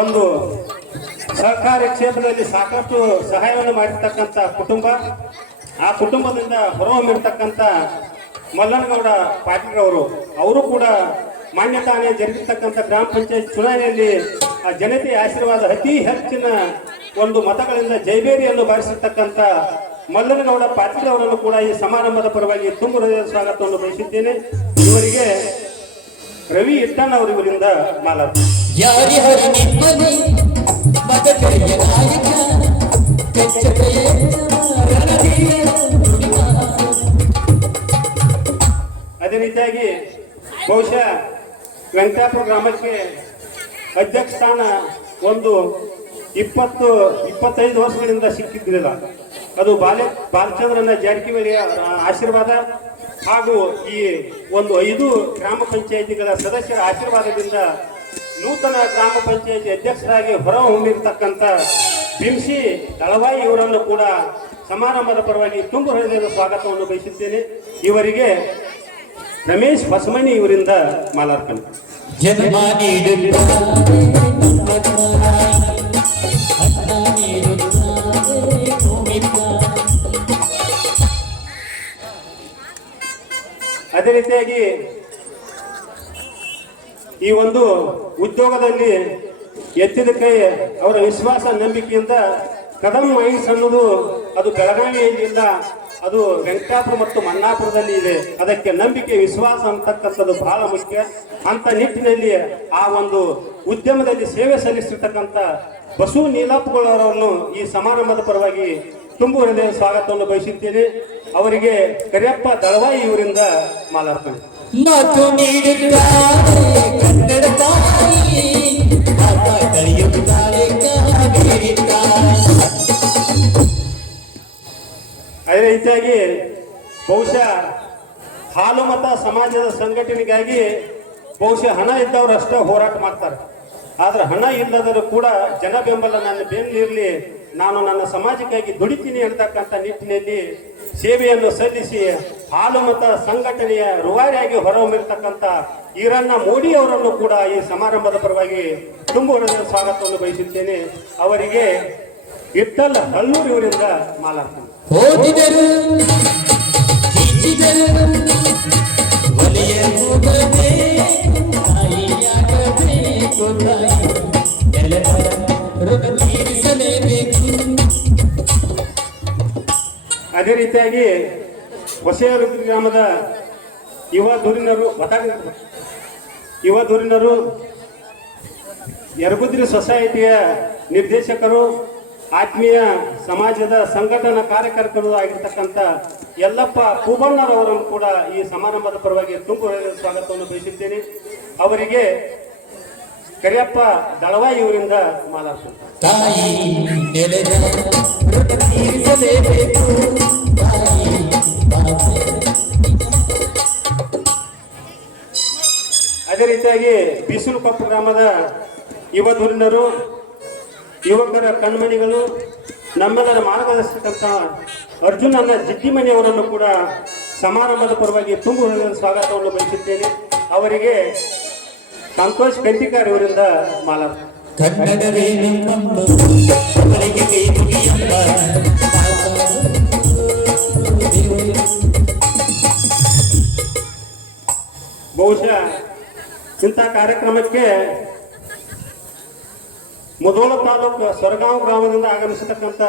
ಒಂದು ಸಹಕಾರಿ ಕ್ಷೇತ್ರದಲ್ಲಿ ಸಾಕಷ್ಟು ಸಹಾಯವನ್ನು ಮಾಡಿರ್ತಕ್ಕಂಥ ಕುಟುಂಬ. ಆ ಕುಟುಂಬದಿಂದ ಹೊರಹೊಮ್ಮಿರ್ತಕ್ಕಂಥ ಮಲ್ಲನಗೌಡ ಪಾಟೀಲ್ ಅವರು ಕೂಡ ಮಾನ್ಯ ತಾನೇ ಜರುಗಿರ್ತಕ್ಕಂಥ ಗ್ರಾಮ ಪಂಚಾಯತ್ ಚುನಾವಣೆಯಲ್ಲಿ ಆ ಜನತೆಯ ಆಶೀರ್ವಾದ ಅತಿ ಹೆಚ್ಚಿನ ಒಂದು ಮತಗಳಿಂದ ಜೈಬೇರಿಯನ್ನು ಬಾರಿಸಿರ್ತಕ್ಕಂಥ ಮಲ್ಲನಗೌಡ ಪಾಟೀಲ್ ಅವರನ್ನು ಕೂಡ ಈ ಸಮಾರಂಭದ ಪರವಾಗಿ ತುಂಬ ಹೃದಯದ ಸ್ವಾಗತವನ್ನು ಬಯಸಿದ್ದೇನೆ. ಇವರಿಗೆ ರವಿ ಇಟ್ಟಣ್ಣ ಅವರು ಇವರಿಂದ ಮಾಲಾರ್ಪಣೆ. ಯಾರಿ ಹರಿ ನಿಮ್ಮನೆ ಮತಕರಿಯ ನಾಯಕ ಕೆಚ್ಚತೆಯ ರಣಧೀರ ನುಡಿಮಾಸ. ಅದೇ ರೀತಿಯಾಗಿ ಬಹುಶಃ ವೆಂಕಟಾಪುರ ಗ್ರಾಮಕ್ಕೆ ಅಧ್ಯಕ್ಷ ಸ್ಥಾನ ಒಂದು 25 ವರ್ಷಗಳಿಂದ ಸಿಕ್ಕಿದ್ದಿಲ್ಲ. ಅದು ಬಾಲಚಂದ್ರನ ಜಾರಕಿಹೊಳಿಯ ಆಶೀರ್ವಾದ ಹಾಗೂ ಈ ಒಂದು 5 ಗ್ರಾಮ ಪಂಚಾಯಿತಿಗಳ ಸದಸ್ಯರ ಆಶೀರ್ವಾದದಿಂದ ನೂತನ ಗ್ರಾಮ ಪಂಚಾಯಿತಿ ಅಧ್ಯಕ್ಷರಾಗಿ ಹೊರಹೊಮ್ಮಿರ್ತಕ್ಕಂಥ ಬಿಂಸಿ ದಳವಾಯಿ ಇವರನ್ನು ಕೂಡ ಸಮಾರಂಭದ ಪರವಾಗಿ ತುಂಬ ಹೃದಯದ ಸ್ವಾಗತವನ್ನು ಬಯಸುತ್ತೇನೆ. ಇವರಿಗೆ ರಮೇಶ್ ಹೊಸಮನಿ ಇವರಿಂದ ಮಾಲಾರ್ಪಣೆ. ಜನ್ಮ ನೀಡುತ್ತಾರೆ ಅನ್ನ ನೀಡುತ್ತಾರೆ ಭೂಮಿತಾಯಿ. ಅದೇ ರೀತಿಯಾಗಿ ಈ ಒಂದು ಉದ್ಯೋಗದಲ್ಲಿ ಎತ್ತಿದ ಕೈ ಅವರ ವಿಶ್ವಾಸ ನಂಬಿಕೆಯಿಂದ ಕದಂ ಮೈನ್ಸ್ ಅನ್ನೋದು ಅದು ಬೆಳಗಾವಿಯಲ್ಲಿಲ್ಲ, ಅದು ವೆಂಕಟಾಪುರ ಮತ್ತು ಮನ್ನಾಪುರದಲ್ಲಿ ಇದೆ. ಅದಕ್ಕೆ ನಂಬಿಕೆ ವಿಶ್ವಾಸ ಅಂತಕ್ಕಂಥದ್ದು ಬಹಳ ಮುಖ್ಯ. ಅಂತ ನಿಟ್ಟಿನಲ್ಲಿ ಆ ಒಂದು ಉದ್ಯಮದಲ್ಲಿ ಸೇವೆ ಸಲ್ಲಿಸಿರ್ತಕ್ಕಂಥ ಬಸು ನೀಲಪ್ಪಗಳವರನ್ನು ಈ ಸಮಾರಂಭದ ಪರವಾಗಿ ತುಂಬ ಹೃದಯ ಸ್ವಾಗತವನ್ನು ಬಯಸುತ್ತೇನೆ. ಅವರಿಗೆ ಕರಿಯಪ್ಪ ದಳವಾಯಿ ಇವರಿಂದ ಮಾಲಾರ್ಪಣೆ. ಮಾತು ನೀಡುತ್ತಾರೆ ಕನ್ನಡ ತಾಯಿ ಮಾತ ಕಲಿಯುತ್ತಾರೆ ಕಾವೇರಿ ತಾಯಿ. ಅದೇ ರೀತಿಯಾಗಿ ಬಹುಶಃ ಹಾಲು ಮತ ಸಮಾಜದ ಸಂಘಟನೆಗಾಗಿ ಬಹುಶಃ ಹಣ ಇದ್ದವರು ಅಷ್ಟೇ ಹೋರಾಟ ಮಾಡ್ತಾರೆ. ಆದ್ರೆ ಹಣ ಇಲ್ಲದರೂ ಕೂಡ ಜನ ಬೆಂಬಲ ನನ್ನ ಬೆನ್ನಿರಲಿ, ನಾನು ನನ್ನ ಸಮಾಜಕ್ಕಾಗಿ ದುಡಿತೀನಿ ಅಂತಕ್ಕಂಥ ನಿಟ್ಟಿನಲ್ಲಿ ಸೇವೆಯನ್ನು ಸಲ್ಲಿಸಿ ಹಾಲು ಮತ ಸಂಘಟನೆಯ ರೂವಾರಿಯಾಗಿ ಹೊರಹೊಮ್ಮಿರ್ತಕ್ಕಂಥ ಈರಣ್ಣ ಮೋಡಿ ಅವರನ್ನು ಕೂಡ ಈ ಸಮಾರಂಭದ ಪರವಾಗಿ ತುಂಬ ಹೃದಯದ ಸ್ವಾಗತವನ್ನು ಬಯಸುತ್ತೇನೆ. ಅವರಿಗೆ ಇಟ್ಟಲ್ ಹಲ್ಲೂರು ಇವರಿಂದ ಮಾಲಾರ್ಪಣೆ. ಓದಿದರು ಈಚಿದರು ಒಲೆಯ ಹೋಗದೆ ತಾಯಿಯಾಗಬೇಕು ತಾಯಿ ಎಲ್ಲರ ಋಣ ತೀರಿಸಲೇಬೇಕು. ಅದೇ ರೀತಿಯಾಗಿ ಹೊಸೇರು ಗ್ರಾಮದ ಯುವ ಧುರೀಣರು ಯರಗುದ್ರಿ ಸೊಸೈಟಿಯ ನಿರ್ದೇಶಕರು, ಆತ್ಮೀಯ ಸಮಾಜದ ಸಂಘಟನಾ ಕಾರ್ಯಕರ್ತರು ಆಗಿರ್ತಕ್ಕಂಥ ಯಲ್ಲಪ್ಪ ಕೂಬಣ್ಣರವರನ್ನು ಕೂಡ ಈ ಸಮಾರಂಭದ ಪರವಾಗಿ ತುಂಬ ಸ್ವಾಗತವನ್ನು ಬಯಸುತ್ತೇನೆ. ಅವರಿಗೆ ಕರಿಯಪ್ಪ ದಳವಾಯಿ ಇವರಿಂದ ಮಾಲಾರ್ಪಣೆ. ತಾಯಿ ನೆಲದ ಋಣ ತೀರಿಸಲೇಬೇಕು ತಾಯಿ ಅದೇ ರೀತಿಯಾಗಿ ಬಿಸಿಲುಕೊಪ್ಪ ಗ್ರಾಮದ ಯುವ ಧುರೀಣರು, ಯುವಕರ ಕಣ್ಮಣಿಗಳು, ನಮ್ಮೆಲ್ಲರ ಮಾರ್ಗದರ್ಶಕಂತ ಅರ್ಜುನನ ಜಿದ್ದಿಮಣಿ ಅವರನ್ನು ಕೂಡ ಸಮಾರಂಭದ ಪರವಾಗಿ ತುಂಬ ಸ್ವಾಗತವನ್ನು ಬಯಸುತ್ತೇನೆ. ಅವರಿಗೆ ಸಂತೋಷ್ ಕಂಟಿಕಾರ್ ಇವರಿಂದ ಮಾಲಾರ್ಪಣೆ. ಕನ್ನಡವೇ ನಮ್ಮಮ್ಮ ಅವಳಿಗೆ ಕೈ ಮುಗಿಯಮ್ಮ ಬಹುಶಃ ಇಂಥ ಕಾರ್ಯಕ್ರಮಕ್ಕೆ ಮುಧೋಳ ತಾಲೂಕು ಸೊರಗಾಂವ್ ಗ್ರಾಮದಿಂದ ಆಗಮಿಸತಕ್ಕಂಥ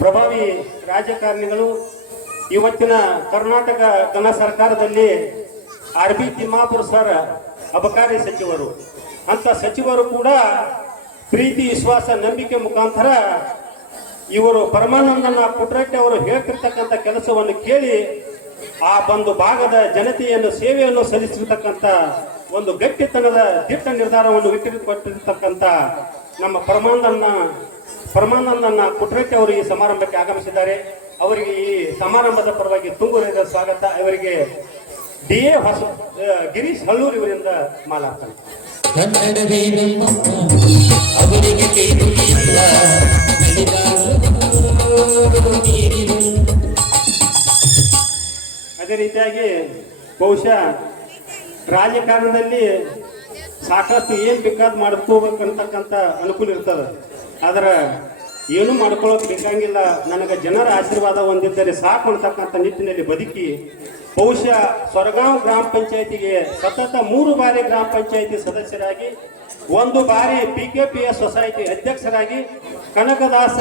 ಪ್ರಭಾವಿ ರಾಜಕಾರಣಿಗಳು, ಇವತ್ತಿನ ಕರ್ನಾಟಕ ಘನ ಸರ್ಕಾರದಲ್ಲಿ RB ತಿಮ್ಮಾಪುರ ಸರ್ ಅಬಕಾರಿ ಸಚಿವರು, ಅಂತ ಸಚಿವರು ಕೂಡ ಪ್ರೀತಿ ವಿಶ್ವಾಸ ನಂಬಿಕೆ ಮುಖಾಂತರ ಇವರು ಪರಮಾನಂದನ ಪುಟ್ರೆಡ್ಡಿ ಅವರು ಹೇಳ್ತಿರ್ತಕ್ಕಂಥ ಕೆಲಸವನ್ನು ಕೇಳಿ ಆ ಒಂದು ಭಾಗದ ಜನತೆಯನ್ನು ಸೇವೆಯನ್ನು ಸಲ್ಲಿಸಿರ್ತಕ್ಕಂಥ ಒಂದು ಗಟ್ಟಿತನದ ದಿಟ್ಟ ನಿರ್ಧಾರವನ್ನು ಇಟ್ಟಿರ್ತಕ್ಕಂಥ ನಮ್ಮ ಪರಮಾನಂದನ ಪುಟ್ರೆಡ್ಡಿ ಅವರು ಈ ಸಮಾರಂಭಕ್ಕೆ ಆಗಮಿಸಿದ್ದಾರೆ. ಅವರಿಗೆ ಈ ಸಮಾರಂಭದ ಪರವಾಗಿ ತುಂಬು ಸ್ವಾಗತ. ಇವರಿಗೆ DA ಗಿರೀಶ್ ಹಳ್ಳೂರ್ ಇವರಿಂದ ಮಾಲಾರ್ಪಣೆ. ಕನ್ನಡವೇ ನಮ್ಮಮ್ಮ ಅವಳಿಗೆ ಕೈ ಮುಗಿಯಮ್ಮ ಅದೇ ರೀತಿಯಾಗಿ ಬಹುಶಃ ರಾಜಕಾರಣದಲ್ಲಿ ಸಾಕಷ್ಟು ಏನು ಬೇಕಾದ್ ಮಾಡ್ಕೋಬೇಕಂತಕ್ಕಂಥ ಅನುಕೂಲ ಇರ್ತದೆ. ಆದ್ರೆ ಏನು ಮಾಡ್ಕೊಳ್ಳೋಕೆ ಬೇಕಾಗಿಲ್ಲ, ನನಗೆ ಜನರ ಆಶೀರ್ವಾದ ಹೊಂದಿದ್ದರೆ ಸಾಕು ಅಂತಕ್ಕಂಥ ನಿಟ್ಟಿನಲ್ಲಿ ಬದುಕಿ ಬಹುಶಃ ಸೊರಗಾಂವ್ ಗ್ರಾಮ ಪಂಚಾಯತಿಗೆ ಸತತ 3 ಬಾರಿ ಗ್ರಾಮ ಪಂಚಾಯತಿ ಸದಸ್ಯರಾಗಿ, 1 ಬಾರಿ PKPS ಸೊಸೈಟಿ ಅಧ್ಯಕ್ಷರಾಗಿ, ಕನಕದಾಸ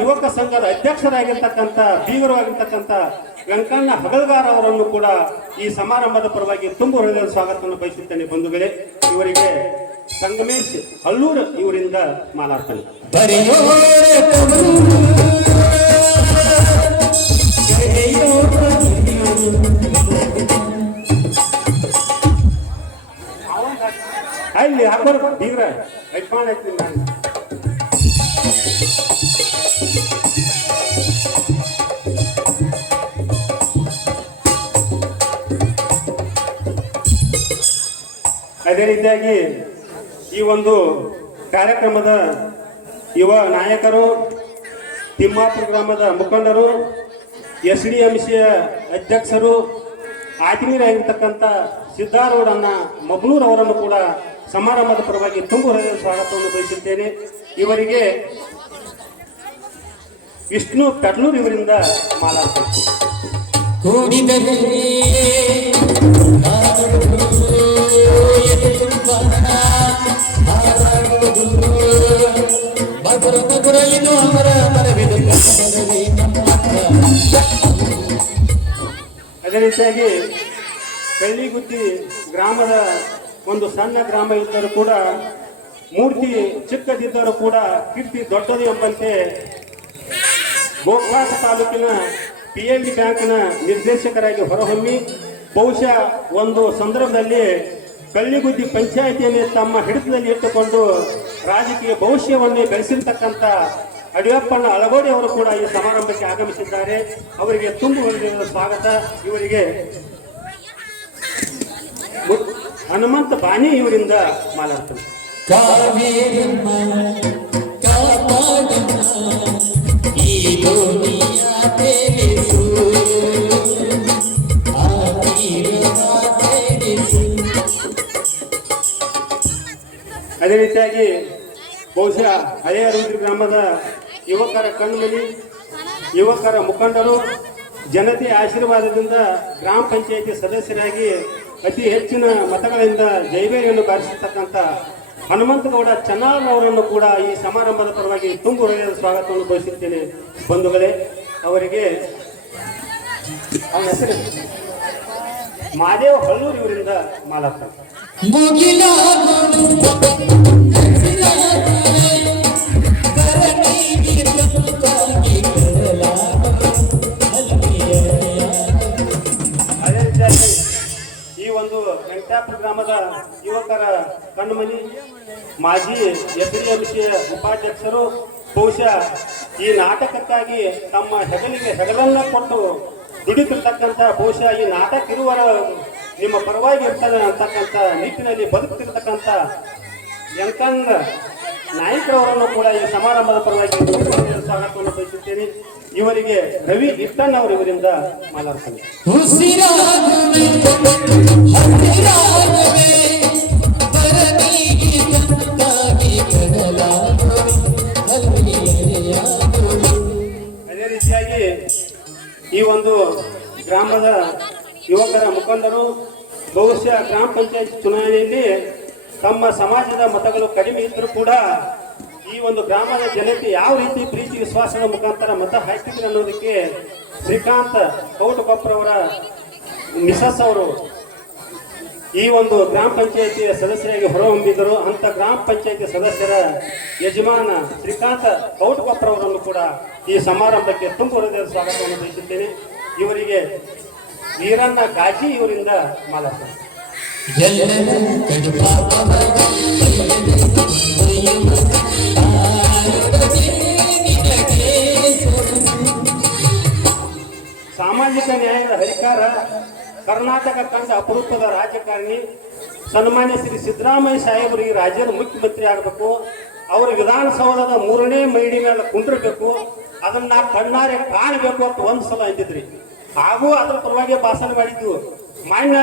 ಯುವಕ ಸಂಘದ ಅಧ್ಯಕ್ಷರಾಗಿರ್ತಕ್ಕಂಥ ಬೀಗರವಾಗಿರ್ತಕ್ಕಂಥ ವೆಂಕಣ್ಣ ಹಗಲ್ಗಾರ್ ಅವರನ್ನು ಕೂಡ ಈ ಸಮಾರಂಭದ ಪರವಾಗಿ ತುಂಬ ಹೃದಯದ ಸ್ವಾಗತವನ್ನು ಬಯಸುತ್ತೇನೆ ಬಂಧುಗಳೇ. ಇವರಿಗೆ ಸಂಗಮೇಶ್ ಹಳ್ಳೂರ್ ಇವರಿಂದ ಮಾಲಾರ್ಪಣೆ. ಅಲ್ಲಿ ಹಾಕೋರು ಬೀಗ್ರ ಐಟ್ಮಾನ್ ಆಯ್ತು ನಾನು. ಅದೇ ರೀತಿಯಾಗಿ ಈ ಒಂದು ಕಾರ್ಯಕ್ರಮದ ಯುವ ನಾಯಕರು, ತಿಮ್ಮಾಪುರ ಗ್ರಾಮದ ಮುಖಂಡರು, SDMCಯ ಅಧ್ಯಕ್ಷರು, ಆತ್ಮೀಯರಾಗಿರ್ತಕ್ಕಂಥ ಸಿದ್ದಾರೂಢಣ್ಣ ಮಬ್ಲೂರ್ ಅವರನ್ನು ಕೂಡ ಸಮಾರಂಭದ ಪರವಾಗಿ ತುಂಬ ಹೃದಯದ ಸ್ವಾಗತವನ್ನು ಬಯಸುತ್ತೇನೆ. ಇವರಿಗೆ ವಿಷ್ಣು ಪೆಟ್ಲೂರ್ ಇವರಿಂದ ಮಾಲಾರ್ಪಣೆ. ಅದೇ ರೀತಿಯಾಗಿ ಕಳ್ಳಿಗುತ್ತಿ ಗ್ರಾಮದ ಒಂದು ಸಣ್ಣ ಗ್ರಾಮ ಇದ್ದರೂ ಕೂಡ, ಮೂರ್ತಿ ಚಿಕ್ಕದಿದ್ದರೂ ಕೂಡ ಕೀರ್ತಿ ದೊಡ್ಡದು ಎಂಬಂತೆ ಗೋಕಾಕ ತಾಲೂಕಿನ PNB ಬ್ಯಾಂಕ್ನ ನಿರ್ದೇಶಕರಾಗಿ ಹೊರಹೊಮ್ಮಿ ಬಹುಶಃ ಒಂದು ಸಂದರ್ಭದಲ್ಲಿ ಕಳ್ಳಿಗುದ್ದಿ ಪಂಚಾಯಿತಿಯನ್ನು ತಮ್ಮ ಹಿಡಿತದಲ್ಲಿ ಇಟ್ಟುಕೊಂಡು ರಾಜಕೀಯ ಭವಿಷ್ಯವನ್ನೇ ಬೆಳೆಸಿರ್ತಕ್ಕಂಥ ಅಡಿಯಪ್ಪಣ್ಣ ಅಳಗೋಡಿ ಅವರು ಕೂಡ ಈ ಸಮಾರಂಭಕ್ಕೆ ಆಗಮಿಸಿದ್ದಾರೆ. ಅವರಿಗೆ ತುಂಬು ಹೃದಯದ ಸ್ವಾಗತ. ಇವರಿಗೆ ಹನುಮಂತ ಬಾಣಿ ಇವರಿಂದ ಮಾಲಾರ್ಪಣೆ. ಅದೇ ರೀತಿಯಾಗಿ ಬಹುಶಃ ಹಳೆಯ ರೂದ್ರಿ ಗ್ರಾಮದ ಯುವಕರ ಕಣ್ಮಣಿ, ಯುವಕರ ಮುಖಂಡರು, ಜನತೆಯ ಆಶೀರ್ವಾದದಿಂದ ಗ್ರಾಮ ಪಂಚಾಯಿತಿ ಸದಸ್ಯರಾಗಿ ಅತಿ ಹೆಚ್ಚಿನ ಮತಗಳಿಂದ ಜೈವೇರಿಯನ್ನು ಬಾರಿಸಿರ್ತಕ್ಕಂಥ ಹನುಮಂತಗೌಡ ಚನ್ನಾಳ್ ಅವರನ್ನು ಕೂಡ ಈ ಸಮಾರಂಭದ ಪರವಾಗಿ ತುಂಬು ಹೃದಯದ ಸ್ವಾಗತವನ್ನು ಬಯಸುತ್ತೇನೆ ಬಂಧುಗಳೇ. ಅವರಿಗೆ ಅವನ ಹೆಸರು ಮಾದೇವ್ ಹಳ್ಳೂರ್ ಇವರಿಂದ ಮಾಲಾರ್ಪಣೆ. ಈ ಒಂದು ವೆಂಕಟಾಪುರ ಗ್ರಾಮದ ಯುವಕರ ಕಣ್ಮಣಿ, ಮಾಜಿ SDMC ಉಪಾಧ್ಯಕ್ಷರು, ಬಹುಶಃ ಈ ನಾಟಕಕ್ಕಾಗಿ ತಮ್ಮ ಹೆಗಲಿಗೆ ಹೆಗಲನ್ನ ಕೊಟ್ಟು ದುಡಿತಿರ್ತಕ್ಕಂಥ, ಬಹುಶಃ ಈ ನಾಟಕ ಇರುವರ ನಿಮ್ಮ ಪರವಾಗಿ ಇರ್ತದೆ ಅಂತಕ್ಕಂಥ ನಿಟ್ಟಿನಲ್ಲಿ ಬದುಕ್ತಿರ್ತಕ್ಕಂಥ ವೆಂಕಣ್ಣ ನಾಯಕರವರನ್ನು ಕೂಡ ಈ ಸಮಾರಂಭದ ಪರವಾಗಿ ಸ್ವಾಗತವನ್ನು ಬಯಸುತ್ತೇನೆ. ಇವರಿಗೆ ರವಿ ಇಟ್ಟನ್ ಅವರು ಇವರಿಂದ ಮಾತಾಡ್ತಾರೆ. ಉಸಿರಾಗುವೆ ಹಸಿರಾಗುವೆ ಬರನಿಗೆ ತಂತಾಗಿ ಕಡಲಾಗುವೆ ಹಲ್ಲೆಯಾಗುವೆ. ಅದೇ ರೀತಿಯಾಗಿ ಈ ಒಂದು ಗ್ರಾಮದ ಯುವಕರ ಮುಖಂಡರು ಬಹುಶಃ ಗ್ರಾಮ ಪಂಚಾಯತ್ ಚುನಾವಣೆಯಲ್ಲಿ ತಮ್ಮ ಸಮಾಜದ ಮತಗಳು ಕಡಿಮೆ ಇದ್ದರೂ ಕೂಡ ಈ ಒಂದು ಗ್ರಾಮದ ಜನತೆ ಯಾವ ರೀತಿ ಪ್ರೀತಿ ವಿಶ್ವಾಸದ ಮುಖಾಂತರ ಮತ ಹಾಕಿದ್ರು ಅನ್ನೋದಕ್ಕೆ ಶ್ರೀಕಾಂತ್ ಕೌಟಕೊಪ್ಪರವರ ಮಿಸಸ್ ಅವರು ಈ ಒಂದು ಗ್ರಾಮ ಪಂಚಾಯತಿಯ ಸದಸ್ಯರಾಗಿ ಹೊರಹೊಮ್ಮಿದ್ದರು. ಅಂತ ಗ್ರಾಮ ಪಂಚಾಯತಿ ಸದಸ್ಯರ ಯಜಮಾನ ಶ್ರೀಕಾಂತ್ ಕೌಟಕೊಪ್ಪರವರನ್ನು ಕೂಡ ಈ ಸಮಾರಂಭಕ್ಕೆ ತುಂಬ ಹೃದಯದ ಸ್ವಾಗತವನ್ನು ಬಯಸುತ್ತೇನೆ. ಇವರಿಗೆ ವೀರಣ್ಣ ಗಾಜಿ ಇವರಿಂದ ಮಾತಾಡ್ತಾರೆ. ಎಲ್ಲರ ಕಡುಪಾಪವ ಸಾಮಾಜಿಕ ನ್ಯಾಯದ ಹರಿಕಾರ, ಕರ್ನಾಟಕ ಕಂಡ ಅಪರೂಪದ ರಾಜಕಾರಣಿ, ಸನ್ಮಾನ್ಯ ಶ್ರೀ ಸಿದ್ದರಾಮಯ್ಯ ಸಾಹೇಬರು ಈ ರಾಜ್ಯದ ಮುಖ್ಯಮಂತ್ರಿ ಆಗಬೇಕು. ಅವರು ವಿಧಾನಸೌಧದ 3ನೇ ಮೈಡಿ ಮೇಲೆ ಕುಂಡಿರ್ಬೇಕು, ಅದನ್ನ ಕಣ್ಣಾರೆ ಕಾಣಬೇಕು ಅಂತ ಒಂದ್ಸಲ ಅಂದಿದ್ರಿ. ಹಾಗೂ ಅದ್ರ ಪರವಾಗಿ ಭಾಷಣ ಮಾಡಿದ್ವು. ಮಾನ್ಯ